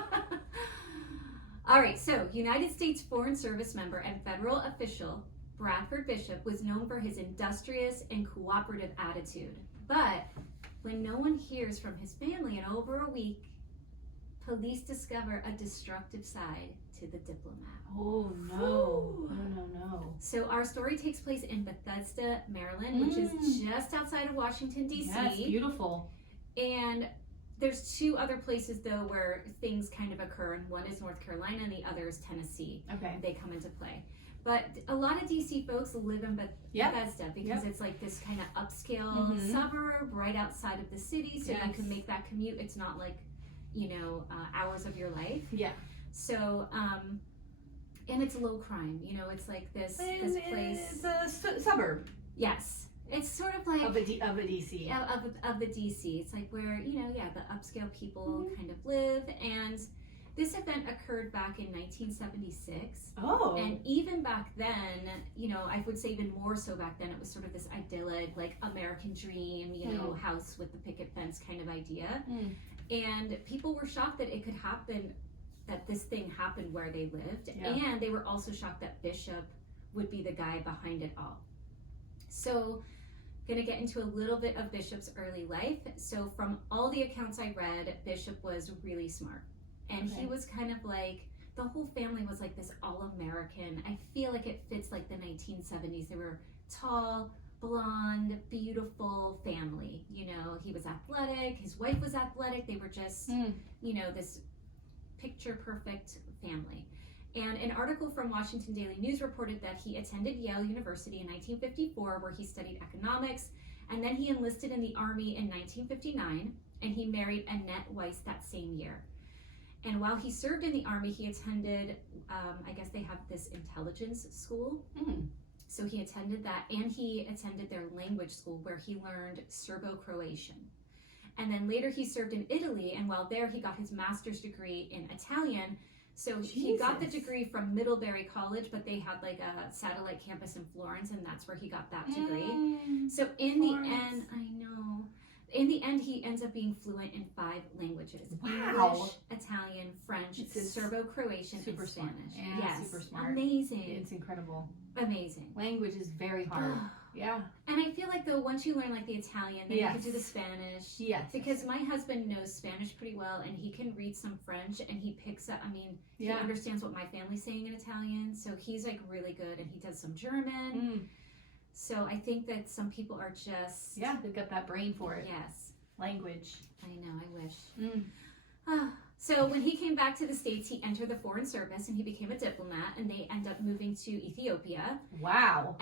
All right, so United States Foreign Service member and federal official Bradford Bishop was known for his industrious and cooperative attitude. But when no one hears from his family in over a week, police discover a destructive side to the diplomat. Oh, no. No. So our story takes place in Bethesda, Maryland, which is just outside of Washington, D.C. Yeah, it's beautiful. And there's two other places, though, where things kind of occur, and one is North Carolina and the other is Tennessee. Okay. They come into play. But a lot of DC folks live in Bethesda because it's like this kind of upscale suburb right outside of the city, so you can make that commute. It's not like, hours of your life. Yeah. So, and it's low crime. It's like this place. It's a suburb. Yes. It's sort of like of a DC. Yeah, of the DC. It's like where the upscale people kind of live. And this event occurred back in 1976. Oh. And even back then, I would say even more so back then, it was sort of this idyllic, like American dream, house with the picket fence kind of idea. And people were shocked that it could happen, that this thing happened where they lived. Yeah. And they were also shocked that Bishop would be the guy behind it all. So, going to get into a little bit of Bishop's early life. So from all the accounts I read, Bishop was really smart. And he was kind of like, the whole family was like this all-American. I feel like it fits like the 1970s. They were tall, blonde, beautiful family. He was athletic. His wife was athletic. They were just, this picture-perfect family. And an article from Washington Daily News reported that he attended Yale University in 1954, where he studied economics, and then he enlisted in the Army in 1959, and he married Annette Weiss that same year. And while he served in the Army, he attended, I guess they have this intelligence school. So he attended that, and he attended their language school, where he learned Serbo-Croatian. And then later he served in Italy, and while there he got his master's degree in Italian. So he got the degree from Middlebury College, but they had like a satellite campus in Florence, and that's where he got that degree. So in the end, I know. In the end, he ends up being fluent in 5 languages. Wow. English, Italian, French, Serbo-Croatian, and super smart. Spanish. Yeah, Yes. super smart. Amazing. It's incredible. Amazing. Language is very hard. Yeah. And I feel like, though, once you learn, like, the Italian, then you can do the Spanish. Yes. Because my husband knows Spanish pretty well, and he can read some French, and he picks up, I mean, he understands what my family's saying in Italian, so he's, like, really good, and he does some German. So I think that some people are just... Yeah, they've got that brain for it. Yes. Language. I know, I wish. So when he came back to the States, he entered the Foreign Service and he became a diplomat, and they end up moving to Ethiopia. Wow.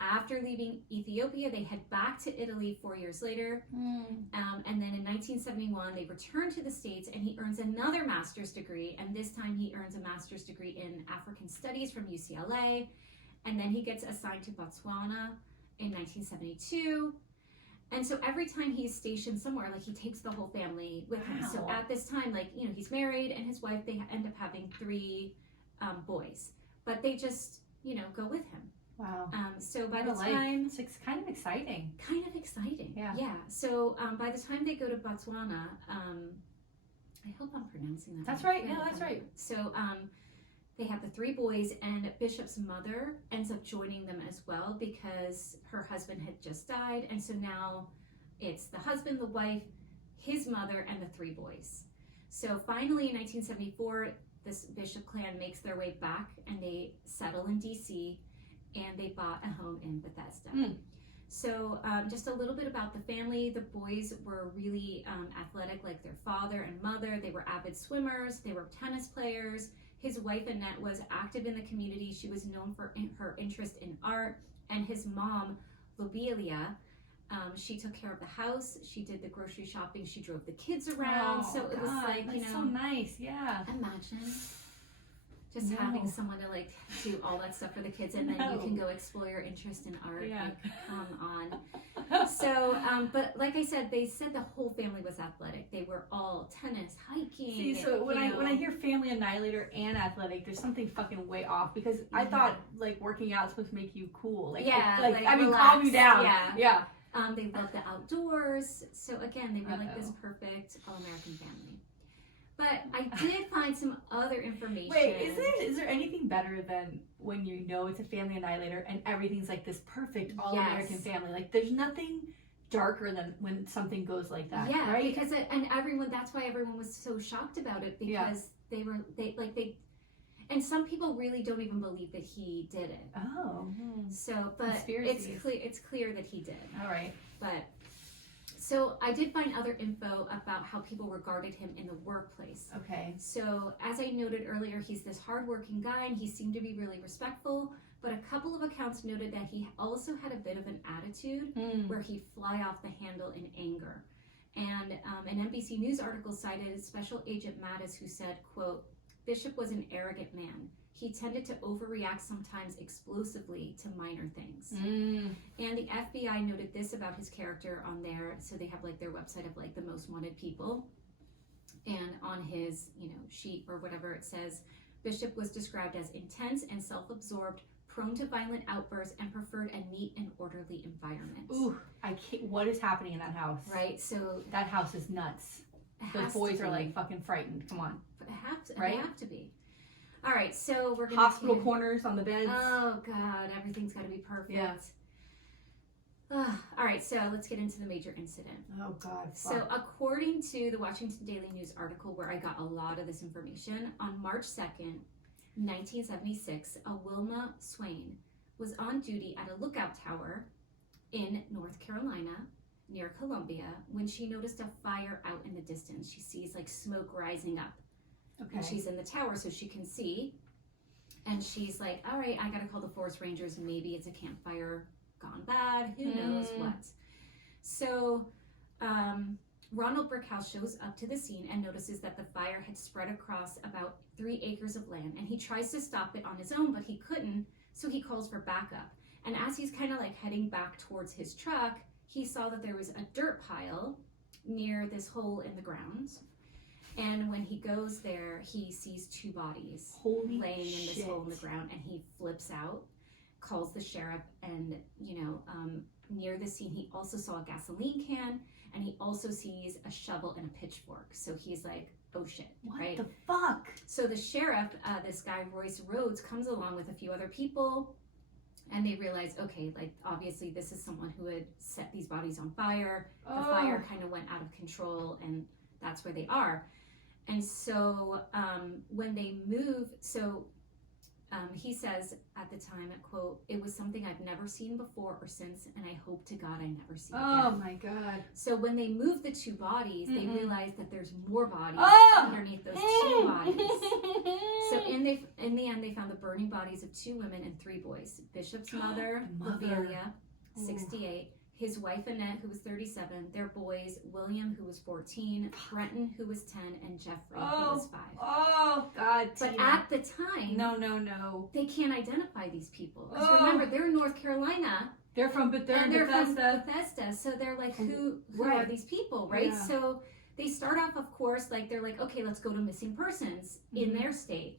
After leaving Ethiopia, they head back to Italy 4 years later. And then in 1971, they return to the States, and he earns another master's degree. And this time he earns a master's degree in African Studies from UCLA. And then he gets assigned to Botswana in 1972. And so every time he's stationed somewhere, like, he takes the whole family with him. So at this time, like, you know, he's married, and his wife, they end up having 3 boys. But they just, you know, go with him. Wow. So by the time... It's kind of exciting. Kind of exciting. Yeah. Yeah. So by the time they go to Botswana, I hope I'm pronouncing that That's right. right. Yeah, that's right. So they have the 3 boys, and Bishop's mother ends up joining them as well because her husband had just died. And so now it's the husband, the wife, his mother, and the 3 boys. So finally in 1974, this Bishop clan makes their way back, and they settle in DC, and they bought a home in Bethesda. So just a little bit about the family. The boys were really athletic like their father and mother. They were avid swimmers. They were tennis players. His wife, Annette, was active in the community. She was known for her interest in art. And his mom, Lobelia, she took care of the house. She did the grocery shopping. She drove the kids around. So it was like, you know. so nice, yeah. Imagine just having someone to, like, do all that stuff for the kids, and then you can go explore your interest in art. Yeah. Like, come on. So, but like I said, they said the whole family was athletic. They were all tennis, hiking. See, so when I hear family annihilator and athletic, there's something fucking way off, because I thought, like, working out is supposed to make you cool. Like, I mean, relax. calm you down. Yeah. They loved the outdoors. So again, they were like this perfect all-American family. But I did find some other information. Wait, is there anything better than when you know it's a family annihilator and everything's like this perfect all-American family? Like, there's nothing darker than when something goes like that. Yeah, right? Because that's why everyone was so shocked about it, because and some people really don't even believe that he did it. Oh. So, but it's clear that he did. All right. But so I did find other info about how people regarded him in the workplace. Okay. So as I noted earlier, he's this hardworking guy, and he seemed to be really respectful. But a couple of accounts noted that he also had a bit of an attitude where he'd fly off the handle in anger. And an NBC News article cited Special Agent Mattis, who said, quote, "Bishop was an arrogant man. He tended to overreact, sometimes explosively, to minor things." And the FBI noted this about his character on there. So they have, like, their website of, like, the most wanted people. And on his, you know, sheet or whatever, it says, Bishop was described as intense and self-absorbed, prone to violent outbursts, and preferred a neat and orderly environment. Ooh, I can't, what is happening in that house? Right, so that house is nuts. Those boys are, like, fucking frightened. Come on. But they right? have to be. All right, so we're going to hospital corners on the beds. Oh God, everything's got to be perfect. Yeah. All right, so let's get into the major incident. Oh God. Fuck. So according to the Washington Daily News article, where I got a lot of this information, on March 2nd, 1976, a Wilma Swain was on duty at a lookout tower in North Carolina near Columbia when she noticed a fire out in the distance. She sees, like, smoke rising up. Okay. And she's in the tower so she can see. And she's like, all right, I gotta call the forest rangers. Maybe it's a campfire gone bad. Who knows what? So Ronald Brickhouse shows up to the scene and notices that the fire had spread across about 3 acres of land. And he tries to stop it on his own, but he couldn't. So he calls for backup. And as he's kind of, like, heading back towards his truck, he saw that there was a dirt pile near this hole in the ground. And when he goes there, he sees 2 bodies laying in this hole in the ground, and he flips out. calls the sheriff, and near the scene he also saw a gasoline can, and he also sees a shovel and a pitchfork. So he's like, oh shit, right? What the fuck? So the sheriff, this guy Royce Rhodes, comes along with a few other people, and they realize, okay, like obviously this is someone who had set these bodies on fire. The fire kind of went out of control, and that's where they are. And so when they move, he says at the time, quote, "It was something I've never seen before or since, and I hope to God I never see again." Oh my God. So when they move the two bodies, they realize that there's more bodies underneath those two bodies. So in the end, they found the burning bodies of 2 women and 3 boys. Bishop's mother, Lavelia, 68, his wife Annette, who was 37, their boys, William, who was 14, Brenton, who was 10, and Jeffrey, who was 5. Oh, God. But at the time, no. they can't identify these people. Because remember, they're in North Carolina. They're from Bethesda. From Bethesda. So they're like, who are these people, right? Yeah. So they start off, of course, like they're like, okay, let's go to missing persons in their state.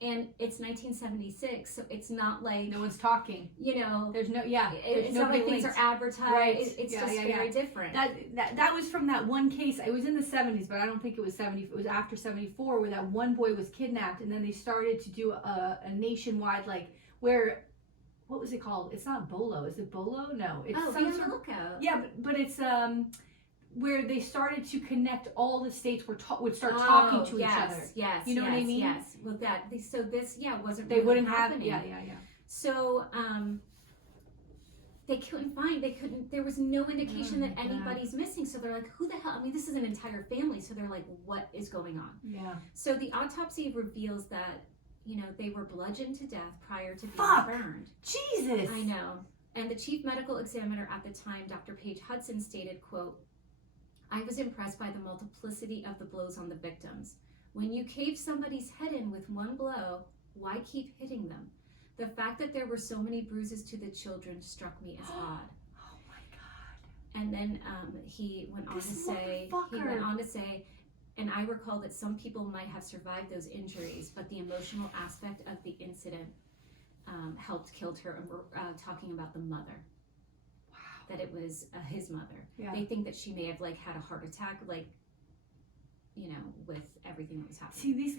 And it's 1976, so it's not like no one's talking. There's no it's not like things are advertised. Right. It's just very different. That was from that one case. It was in the 70s, but I don't think it was 70. It was after 74, where that one boy was kidnapped, and then they started to do a nationwide, like, where, what was it called? It's not Bolo. Is it Bolo? No. It's be on the lookout. Yeah, but it's where they started to connect all the states would start talking to each other. Yes, you know what I mean? Yes. Well, this wasn't. They really wouldn't happening. have. Yeah. So they couldn't find. There was no indication that anybody's missing. So they're like, who the hell? I mean, this is an entire family. So they're like, what is going on? Yeah. So the autopsy reveals that they were bludgeoned to death prior to being burned. Jesus. I know. And the chief medical examiner at the time, Dr. Paige Hudson, stated, quote, "I was impressed by the multiplicity of the blows on the victims. When you cave somebody's head in with one blow, why keep hitting them? The fact that there were so many bruises to the children struck me as odd." Oh my God. And then he went on to say, "And I recall that some people might have survived those injuries, but the emotional aspect of the incident helped kill her." And we're talking about the mother. That it was his mother. Yeah. They think that she may have had a heart attack, with everything that was happening. See, this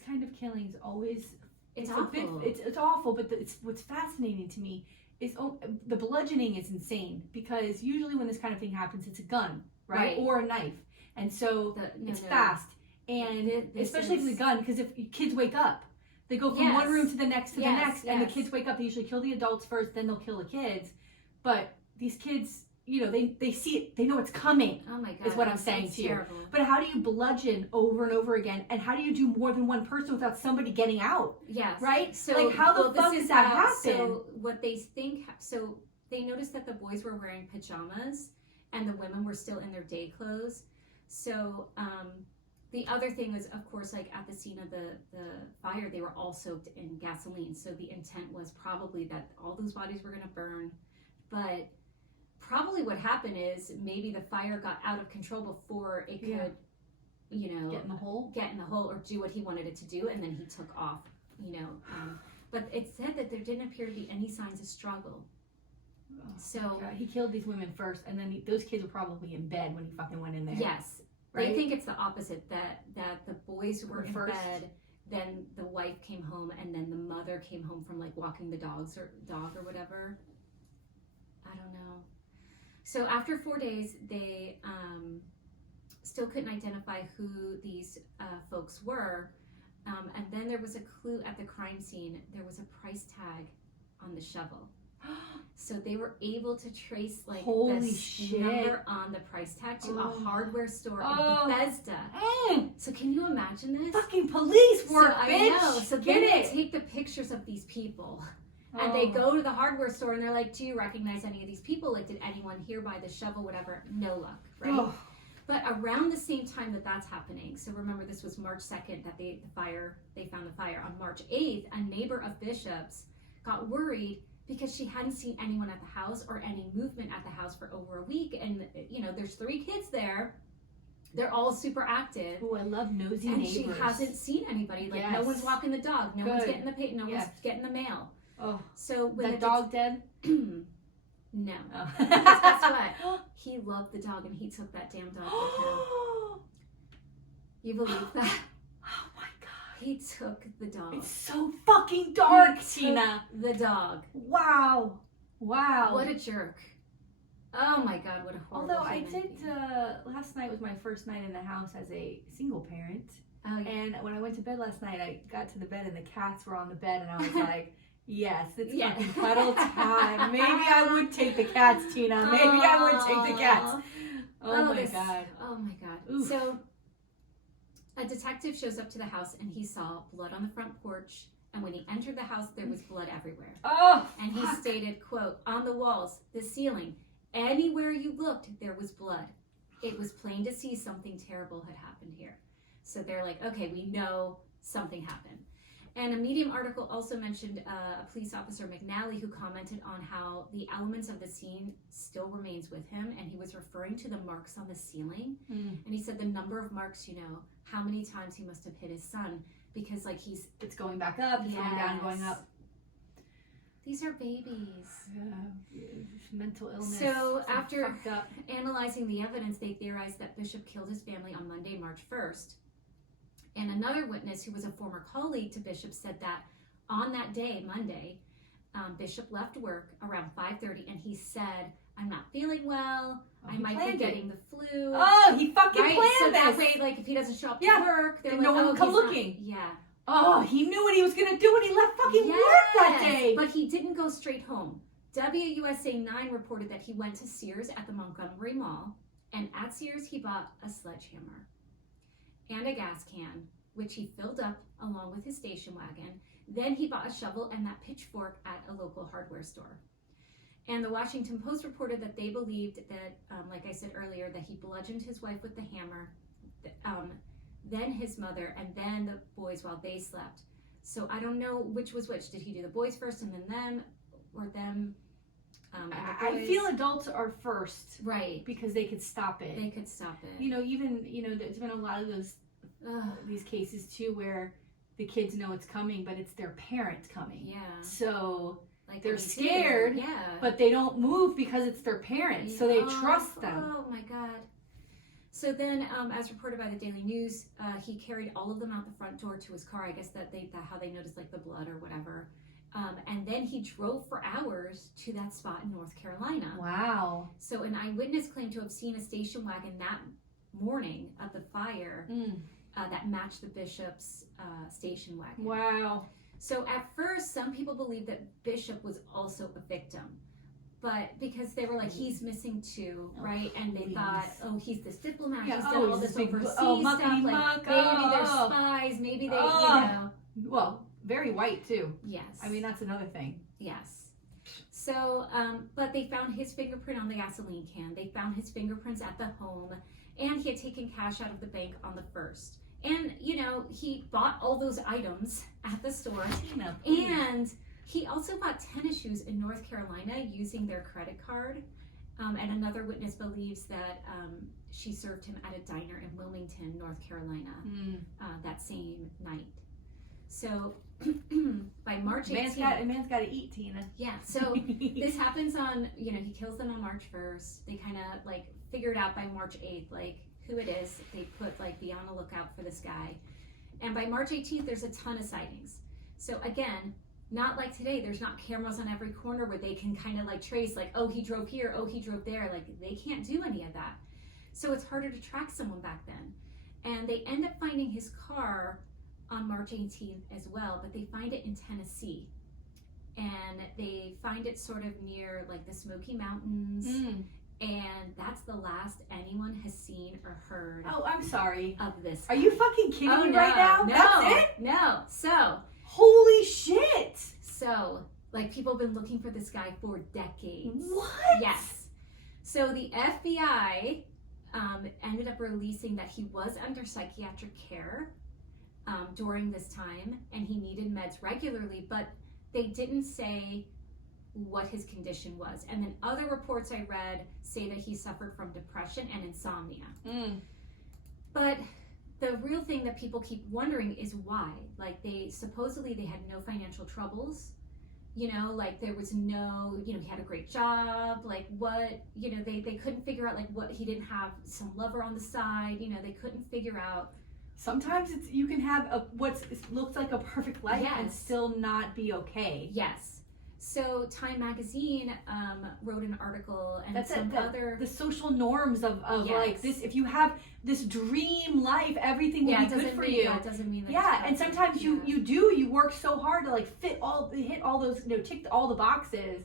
kind of killings always it's awful. It's awful, but what's fascinating to me is the bludgeoning is insane, because usually when this kind of thing happens, it's a gun, right? Or a knife, and so it's fast, and especially if it's a gun, because if kids wake up, they go from one room to the next and the kids wake up. They usually kill the adults first, then they'll kill the kids, but these kids, they see it, they know it's coming. Oh my God. Is what I'm saying to you. Terrible. But how do you bludgeon over and over again? And how do you do more than one person without somebody getting out? Yes. Right? So how the fuck does that happen? So what they think, they noticed that the boys were wearing pajamas and the women were still in their day clothes. So the other thing was, of course, at the scene of the fire, they were all soaked in gasoline. So the intent was probably that all those bodies were going to burn. But probably what happened is maybe the fire got out of control before it could, get in the hole or do what he wanted it to do, and then he took off, but it said that there didn't appear to be any signs of struggle. So God, he killed these women first, and then those kids were probably in bed when he fucking went in there. Yes, right? They think it's the opposite, that the boys were in bed, then the wife came home, and then the mother came home from walking the dog or whatever. I don't know. So after 4 days, they still couldn't identify who these folks were. And then there was a clue at the crime scene. There was a price tag on the shovel. So they were able to trace the number on the price tag to a hardware store in Bethesda. So can you imagine this? Fucking police work, bitch! I know. So then they take the pictures of these people. And they go to the hardware store and they're like, do you recognize any of these people? Did anyone here buy the shovel, whatever? No luck, right? But around the same time that's happening, so remember this was March 2nd that they found the fire. On March 8th, a neighbor of Bishop's got worried because she hadn't seen anyone at the house or any movement at the house for over a week. And, there's 3 kids there. They're all super active. Oh, I love nosy and neighbors. And she hasn't seen anybody. No one's walking the dog. No one's getting the one's getting the mail. Oh. So when That dog dead? No. Oh. Because guess what? He loved the dog and he took that damn dog with him. You believe that? Oh my god. He took the dog. It's so fucking dark, He Tina. took the dog. Wow. Wow. What a jerk. Oh my god, what a horrible Although I human did, being. last night was my first night in the house as a single parent. Oh, yeah. And when I went to bed last night, I got to the bed and the cats were on the bed and I was like, yes, it's Yeah. fucking cuddle time. Maybe I would take the cats, Tina. Maybe I would take the cats. Oh my god. Oh my god. Oof. So a detective shows up to the house and he saw blood on the front porch, and when he entered the house there was blood everywhere. Oh, And he fuck. stated, quote, on the walls, the ceiling, anywhere you looked there was blood. It was plain to see something terrible had happened here. So they're like, okay, we know something happened. And a Medium article also mentioned a police officer, McNally, who commented on how the elements of the scene still remains with him, and he was referring to the marks on the ceiling. And he said the number of marks, how many times he must have hit his son, because like It's going back up, it's going down, going up. These are babies. Yeah, mental illness. So after fucked up. analyzing the evidence, they theorized that Bishop killed his family on Monday, March 1st. And another witness who was a former colleague to Bishop said that on that day, Monday, Bishop left work around 5:30 and he said, I'm not feeling well. Oh, I he might be planned it. getting the flu. Oh, he fucking right? planned So that this. way, like, if he doesn't show up Yeah. to work, they're Then like, no one will come he's not- looking. Yeah. Oh, he knew what he was gonna do when he left fucking work that day. But he didn't go straight home. WUSA 9 reported that he went to Sears at the Montgomery Mall, and at Sears he bought a sledgehammer and a gas can, which he filled up along with his station wagon. Then he bought a shovel and that pitchfork at a local hardware store. And the Washington Post reported that they believed that, like I said earlier, that he bludgeoned his wife with the hammer, then his mother, and then the boys while they slept. So I don't know which was which. Did he do the boys first and then them, or them? And the I boys? feel adults are first Right. because they could stop it. They could stop it. There's been a lot of these cases too where the kids know it's coming, but it's their parents coming. Yeah. So Like they're when you see scared, it, yeah. but they don't move because it's their parents, so they trust them. Oh my god. So then, as reported by the Daily News, he carried all of them out the front door to his car. I guess that how they noticed like the blood or whatever. And then he drove for hours to that spot in North Carolina. Wow. So an eyewitness claimed to have seen a station wagon that morning of the fire that matched the Bishop's station wagon. Wow. So at first, some people believed that Bishop was also a victim. But because they were like, he's missing too, right? And they thought, he's this diplomat. Yeah, he's done all he's this big overseas muckety stuff. Like, muck. maybe they're spies. Maybe they, Well, very white too. Yes. I mean, that's another thing. Yes. So, but they found his fingerprint on the gasoline can. They found his fingerprints at the home. And he had taken cash out of the bank on the 1st. And, he bought all those items at the store. And he also bought tennis shoes in North Carolina using their credit card. And another witness believes that she served him at a diner in Wilmington, North Carolina, that same night. So by March 18th... A man's got to eat, Tina. Yeah, so this happens on, he kills them on March 1st. They kind of figured out by March 8th, who it is. They put be on the lookout for this guy. And by March 18th, there's a ton of sightings. So again, not like today, there's not cameras on every corner where they can kind of trace he drove here, he drove there. They can't do any of that. So it's harder to track someone back then. And they end up finding his car on March 18th as well, but they find it in Tennessee. And they find it sort of near the Smoky Mountains. And that's the last anyone has seen or heard. Oh, I'm sorry. Of this. Are you fucking kidding me right now? No, That's it? No. So. Holy shit. So, people have been looking for this guy for decades. What? Yes. So the FBI ended up releasing that he was under psychiatric care during this time, and he needed meds regularly, but they didn't say what his condition was. And then other reports I read say that he suffered from depression and insomnia. But the real thing that people keep wondering is why. They supposedly they had no financial troubles. You know, like there was no, you know, he had a great job, like what, you know, they couldn't figure out like what, he didn't have some lover on the side, you know, they couldn't figure out. Sometimes you can have what looks like a perfect life and still not be okay. Yes. So Time Magazine wrote an article, and that's some other the social norms of like this. If you have this dream life, everything will be good for you. It doesn't mean that. And sometimes you work so hard to like hit all those, you know, tick all the boxes,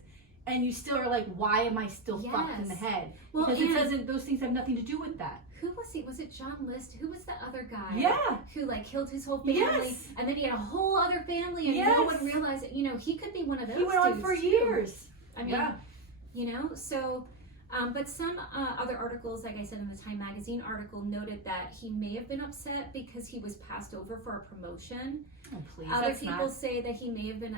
and you still are like, why am I still fucked in the head? Well, because those things have nothing to do with that. Who was he? Was it John List? Who was the other guy? Yeah. Who like killed his whole family, and then he had a whole other family, and no one realized it. You know, he could be one of those. He went on for years. I mean, you know, so. But some other articles, like I said in the Time Magazine article, noted that he may have been upset because he was passed over for a promotion. Oh, please. Other people say that he may have been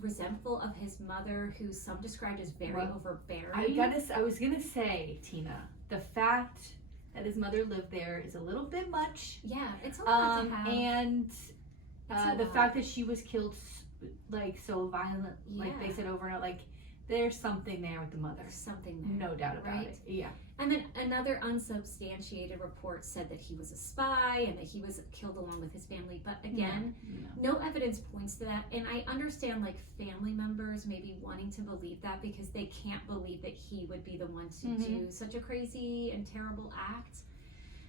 resentful of his mother, who some described as very overbearing. I was gonna say, Tina, the fact that his mother lived there is a little bit much. Yeah, it's a lot to have. And the fact that she was killed like so violent, like they said over and over, like there's something there with the mother. There's something there. No doubt about it. Yeah. And then another unsubstantiated report said that he was a spy and that he was killed along with his family. But again, no evidence points to that. And I understand like family members maybe wanting to believe that because they can't believe that he would be the one to do such a crazy and terrible act.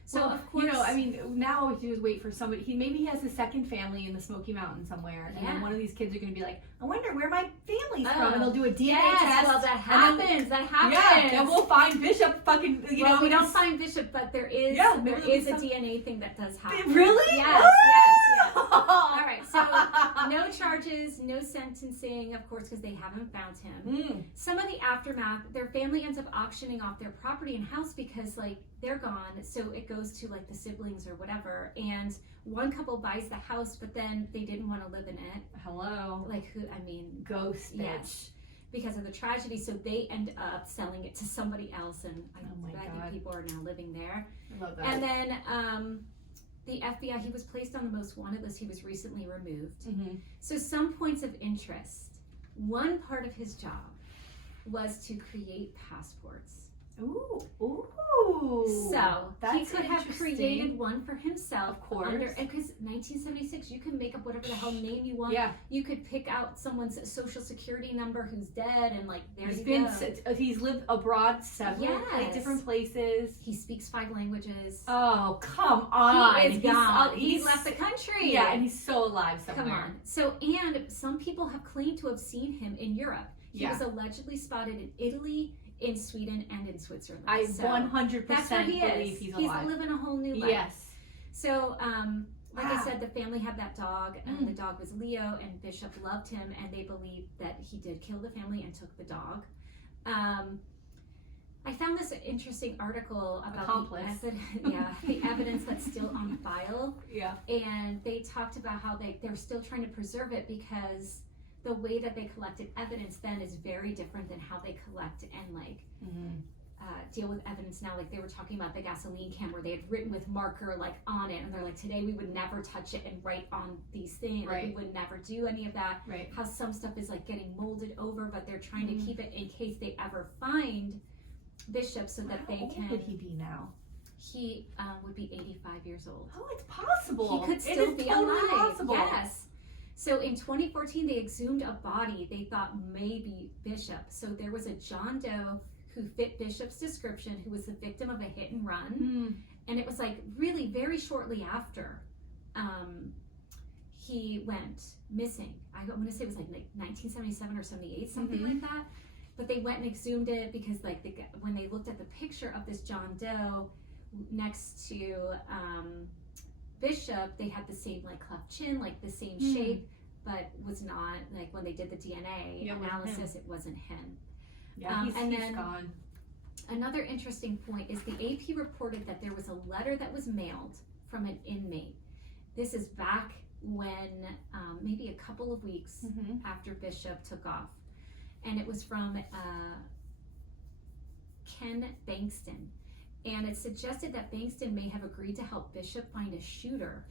So of course, you know, I mean, now what you do is wait for somebody. He has a second family in the Smoky Mountains somewhere, and then one of these kids are going to be like, "I wonder where my family's from," and they'll do a DNA test. Well, that happens. Yeah, then we'll find Bishop. Fucking, you know, we don't find Bishop, but there is there is a DNA thing that does happen. Really? Yes. All right. So no charges, no sentencing, of course, because they haven't found him. Some of the aftermath, their family ends up auctioning off their property and house because like they're gone, so it goes to like the siblings or whatever. And one couple buys the house, but then they didn't want to live in it. Hello. Like who? I mean, ghost bitch. Yes. Because of the tragedy, so they end up selling it to somebody else, and I think people are now living there. I love that. And then the FBI, he was placed on the most wanted list. He was recently removed. So some points of interest. One part of his job was to create passports. Ooh. So he could have created one for himself. Of course. Because 1976, you can make up whatever the hell name you want. Yeah. You could pick out someone's social security number who's dead, and like he's lived abroad several different places. He speaks 5 languages. Oh, come on. He is gone. He left the country. Yeah, and he's so alive somewhere. Come on. So, and some people have claimed to have seen him in Europe. He was allegedly spotted in Italy, in Sweden, and in Switzerland. I 100% believe he's alive. He's living a whole new life. Yes. So, like I said, the family had that dog, and the dog was Leo, and Bishop loved him, and they believed that he did kill the family and took the dog. I found this interesting article about the evidence that's still on file. Yeah. And they talked about how they're still trying to preserve it because the way that they collected evidence then is very different than how they collect and like deal with evidence now. Like they were talking about the gasoline can where they had written with marker like on it, and they're like, today we would never touch it and write on these things. Like, we would never do any of that. Right. How some stuff is like getting molded over, but they're trying to keep it in case they ever find Bishop so that they can. How old would he be now? He would be 85 years old. Oh, it's possible. He could still be alive. Possible. Yes. So in 2014, they exhumed a body they thought maybe Bishop. So there was a John Doe who fit Bishop's description, who was the victim of a hit and run. And it was like really very shortly after he went missing. I want to say it was like 1977 or 78, something like that. But they went and exhumed it because like when they looked at the picture of this John Doe next to Bishop, they had the same like cleft chin, like the same shape, but was not like when they did the DNA analysis, it wasn't him. Yeah, he's gone. Another interesting point is the AP reported that there was a letter that was mailed from an inmate. This is back when maybe a couple of weeks after Bishop took off, and it was from Ken Bankston. And it suggested that Bankston may have agreed to help Bishop find a shooter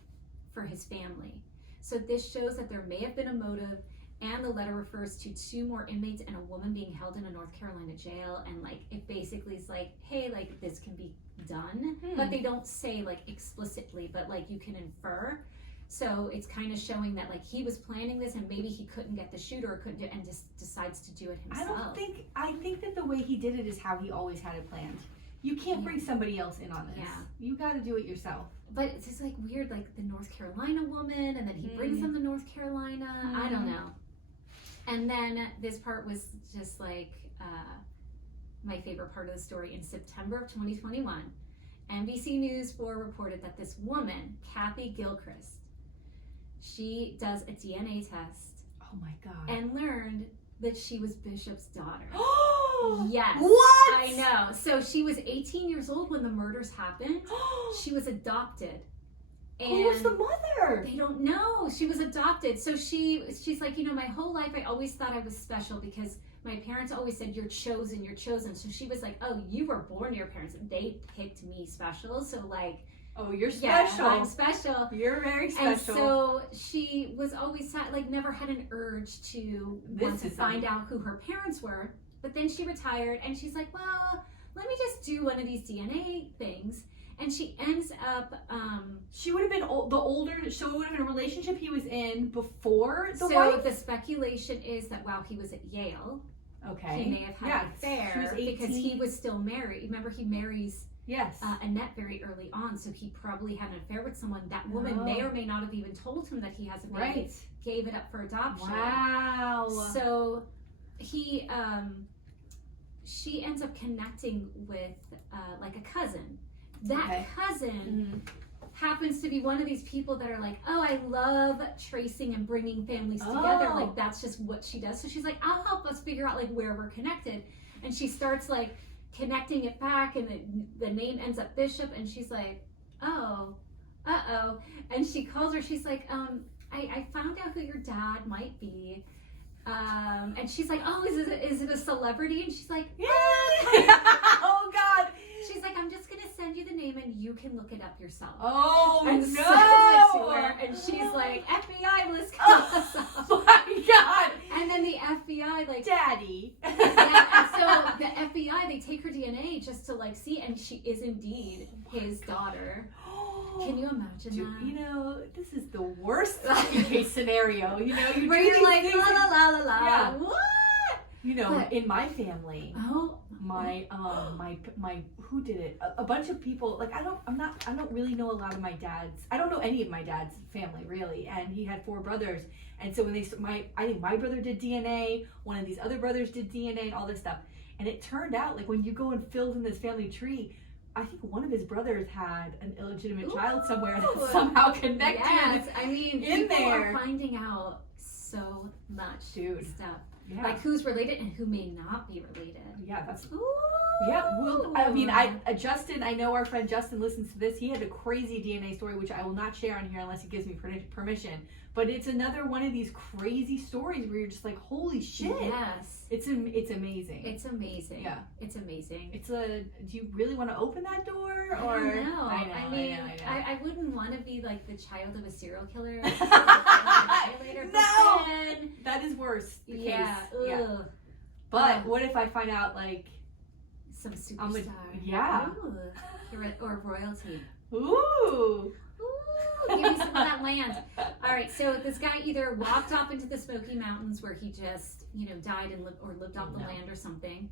for his family. So this shows that there may have been a motive, And the letter refers to 2 more inmates and a woman being held in a North Carolina jail. And like, it basically is like, hey, like this can be done, but they don't say like explicitly, but like you can infer. So it's kind of showing that like he was planning this and maybe he couldn't get the shooter or couldn't do it and just decides to do it himself. I think that the way he did it is how he always had it planned. You can't bring somebody else in on this. Yeah. You got to do it yourself. But it's just like weird, like the North Carolina woman, and then he brings them to North Carolina. I don't know. And then this part was just like my favorite part of the story. In September of 2021, NBC News 4 reported that this woman, Kathy Gilchrist, she does a DNA test. Oh my God. And learned that she was Bishop's daughter. Yes. What? I know. So she was 18 years old when the murders happened. She was adopted. And who was the mother? They don't know. She was adopted. So she's like, you know, my whole life I always thought I was special because my parents always said, you're chosen, you're chosen. So she was like, oh, you were born to your parents. They picked me special. So like, oh, you're special. Yeah, I'm special. You're very special. And so she was always like never had an urge to want to find out who her parents were. But then she retired and she's like, well, let me just do one of these DNA things. And she ends up she would have been the older, so it would have been a relationship he was in before the wife? So the speculation is that while he was at Yale, okay, he may have had an affair because he was still married. Remember, he marries Annette very early on, so he probably had an affair with someone. That woman may or may not have even told him that he has a baby. Right. Gave it up for adoption. Wow. So he, she ends up connecting with like a cousin. That cousin happens to be one of these people that are like, oh, I love tracing and bringing families together. Like that's just what she does. So she's like, I'll help us figure out like where we're connected. And she starts like connecting it back, and the name ends up Bishop, and she's like, oh, and she calls her. She's like, I found out who your dad might be, and she's like, oh, is it a celebrity? And she's like, oh God. She's like, I'm just gonna send you the name and you can look it up yourself. Oh and no! Sends it to her, and she's like, FBI, let's go. Oh my God! And then the FBI like, Daddy. Yeah, and so the FBI, they take her DNA just to like see, and she is indeed his daughter. Can you imagine that? You know, this is the worst case scenario. You know, where you're like, la la la la la. Yeah. What? You know, in my family, my who did it? A bunch of people. Like I don't really know a lot of my dad's. I don't know any of my dad's family really. And he had 4 brothers. And so when I think my brother did DNA. One of these other brothers did DNA and all this stuff. And it turned out like when you go and fill in this family tree, I think one of his brothers had an illegitimate child somewhere that somehow connected. Yes, I mean, in people there. are finding out so much stuff. Yeah. Like who's related and who may not be related. Yeah, that's. Ooh. Yeah, well, I mean, Justin, I know our friend Justin listens to this. He had a crazy DNA story, which I will not share on here unless he gives me permission. But it's another one of these crazy stories where you're just like, holy shit. Yes. It's amazing. It's amazing. Yeah. It's amazing. Do you really want to open that door? Or I don't know. I mean, know. I wouldn't want to be like the child of a serial killer. No! That is worse. Yeah. But what if I find out like some superstar? Ooh. Or royalty. Ooh. Give me some of that land. All right, so this guy either walked off into the Smoky Mountains where he just, died and lived off the land or something.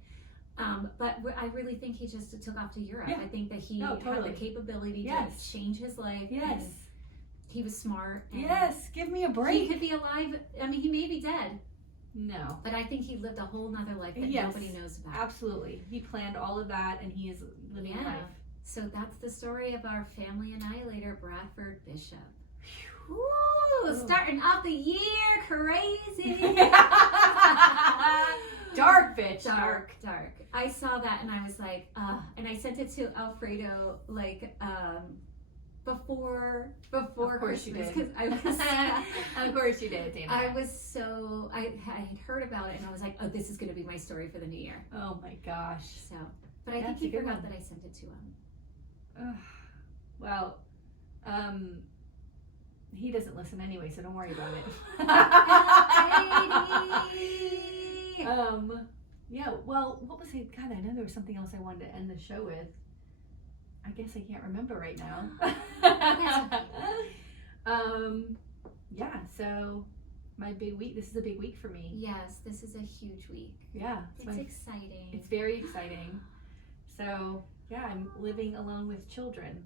But I really think he just took off to Europe. Yeah. I think that he had the capability to change his life. Yes. And he was smart. And yes, give me a break. He could be alive. I mean, he may be dead. No. But I think he lived a whole nother life that nobody knows about. Absolutely. He planned all of that, and he is living life. So that's the story of our family annihilator, Bradford Bishop. Ooh, starting off the year crazy. Dark, bitch. Dark. I saw that and I was like, and I sent it to Alfredo like before Christmas, because I was of course you did, Dana. I had heard about it and I was like, oh, this is going to be my story for the new year. Oh my gosh. So, but I think he forgot that I sent it to him. Well, he doesn't listen anyway, so don't worry about it. Yeah, well, what was it? God, I know there was something else I wanted to end the show with. I guess I can't remember right now. Yeah, so my big week, this is a big week for me. Yes, this is a huge week. Yeah. It's exciting. It's very exciting. So, yeah, I'm living alone with children.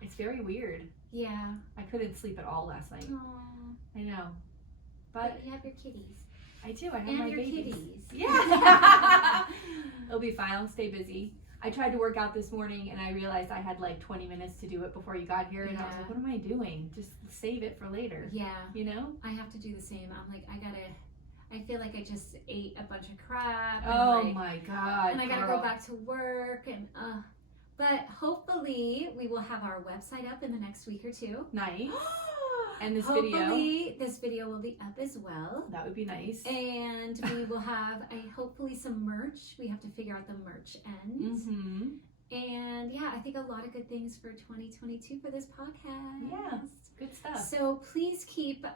It's very weird. Yeah. I couldn't sleep at all last night. Aww. I know. But you have your kitties. I do. I have and my your babies. kitties. Yeah. It'll be fine. I'll stay busy. I tried to work out this morning and I realized I had like 20 minutes to do it before you got here. And I was like, what am I doing? Just save it for later. Yeah. You know? I have to do the same. I'm like, I feel like I just ate a bunch of crap. Oh and my God. And I gotta go back to work and but hopefully we will have our website up in the next week or two. Nice. And this hopefully this video will be up as well. That would be nice. And we will have hopefully some merch. We have to figure out the merch end. Mm-hmm. And yeah, I think a lot of good things for 2022 for this podcast. Yeah, good stuff. So please keep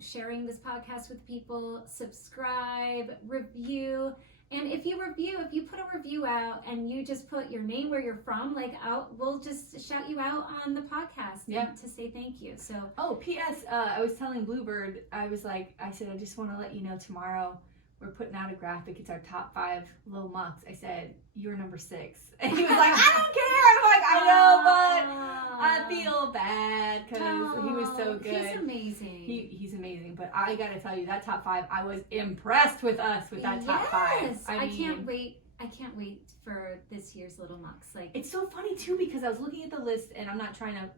sharing this podcast with people, subscribe, review. And if you put a review out and you just put your name, where you're from, we'll just shout you out on the podcast to say thank you. So. Oh, P.S. I was telling Bluebird, I said, I just want to let you know tomorrow we're putting out a graphic. It's our top 5 little mucks. I said, you're number 6. And he was like, I don't care. I'm like, I know, but I feel bad because he was so good. He's amazing. He's amazing. But I got to tell you, that top 5, I was impressed with us with that top 5. I can't wait. I can't wait for this year's Little Mucks. It's so funny too because I was looking at the list and I'm not trying to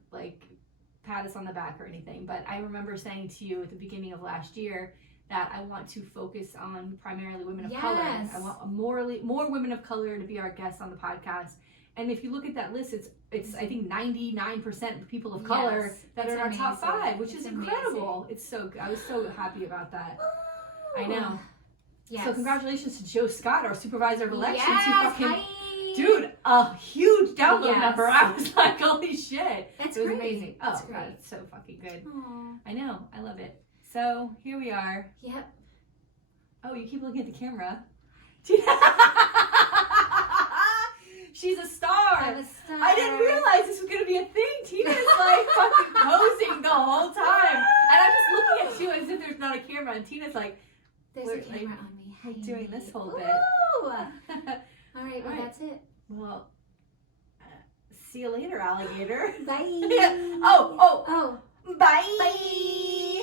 pat us on the back or anything, but I remember saying to you at the beginning of last year that I want to focus on primarily women of color. I want more women of color to be our guests on the podcast. And if you look at that list, it's I think 99% people of color that are in our top 5, which is incredible. It's so good. I was so happy about that. Ooh. I know. Yes. So congratulations to Joe Scott, our supervisor of elections. Yes, dude, a huge download number. I was like, holy shit. It was amazing. That's great. That's so fucking good. Aww. I know. I love it. So here we are. Yep. Oh, you keep looking at the camera. She's a star. I'm a star. I didn't realize this was going to be a thing. Tina's fucking posing the whole time. And I'm just looking at you as if there's not a camera. And Tina's like, there's a camera on me. I'm doing this whole bit. All right, well, that's it. Well, see you later, alligator. Bye. Oh. Bye. Bye.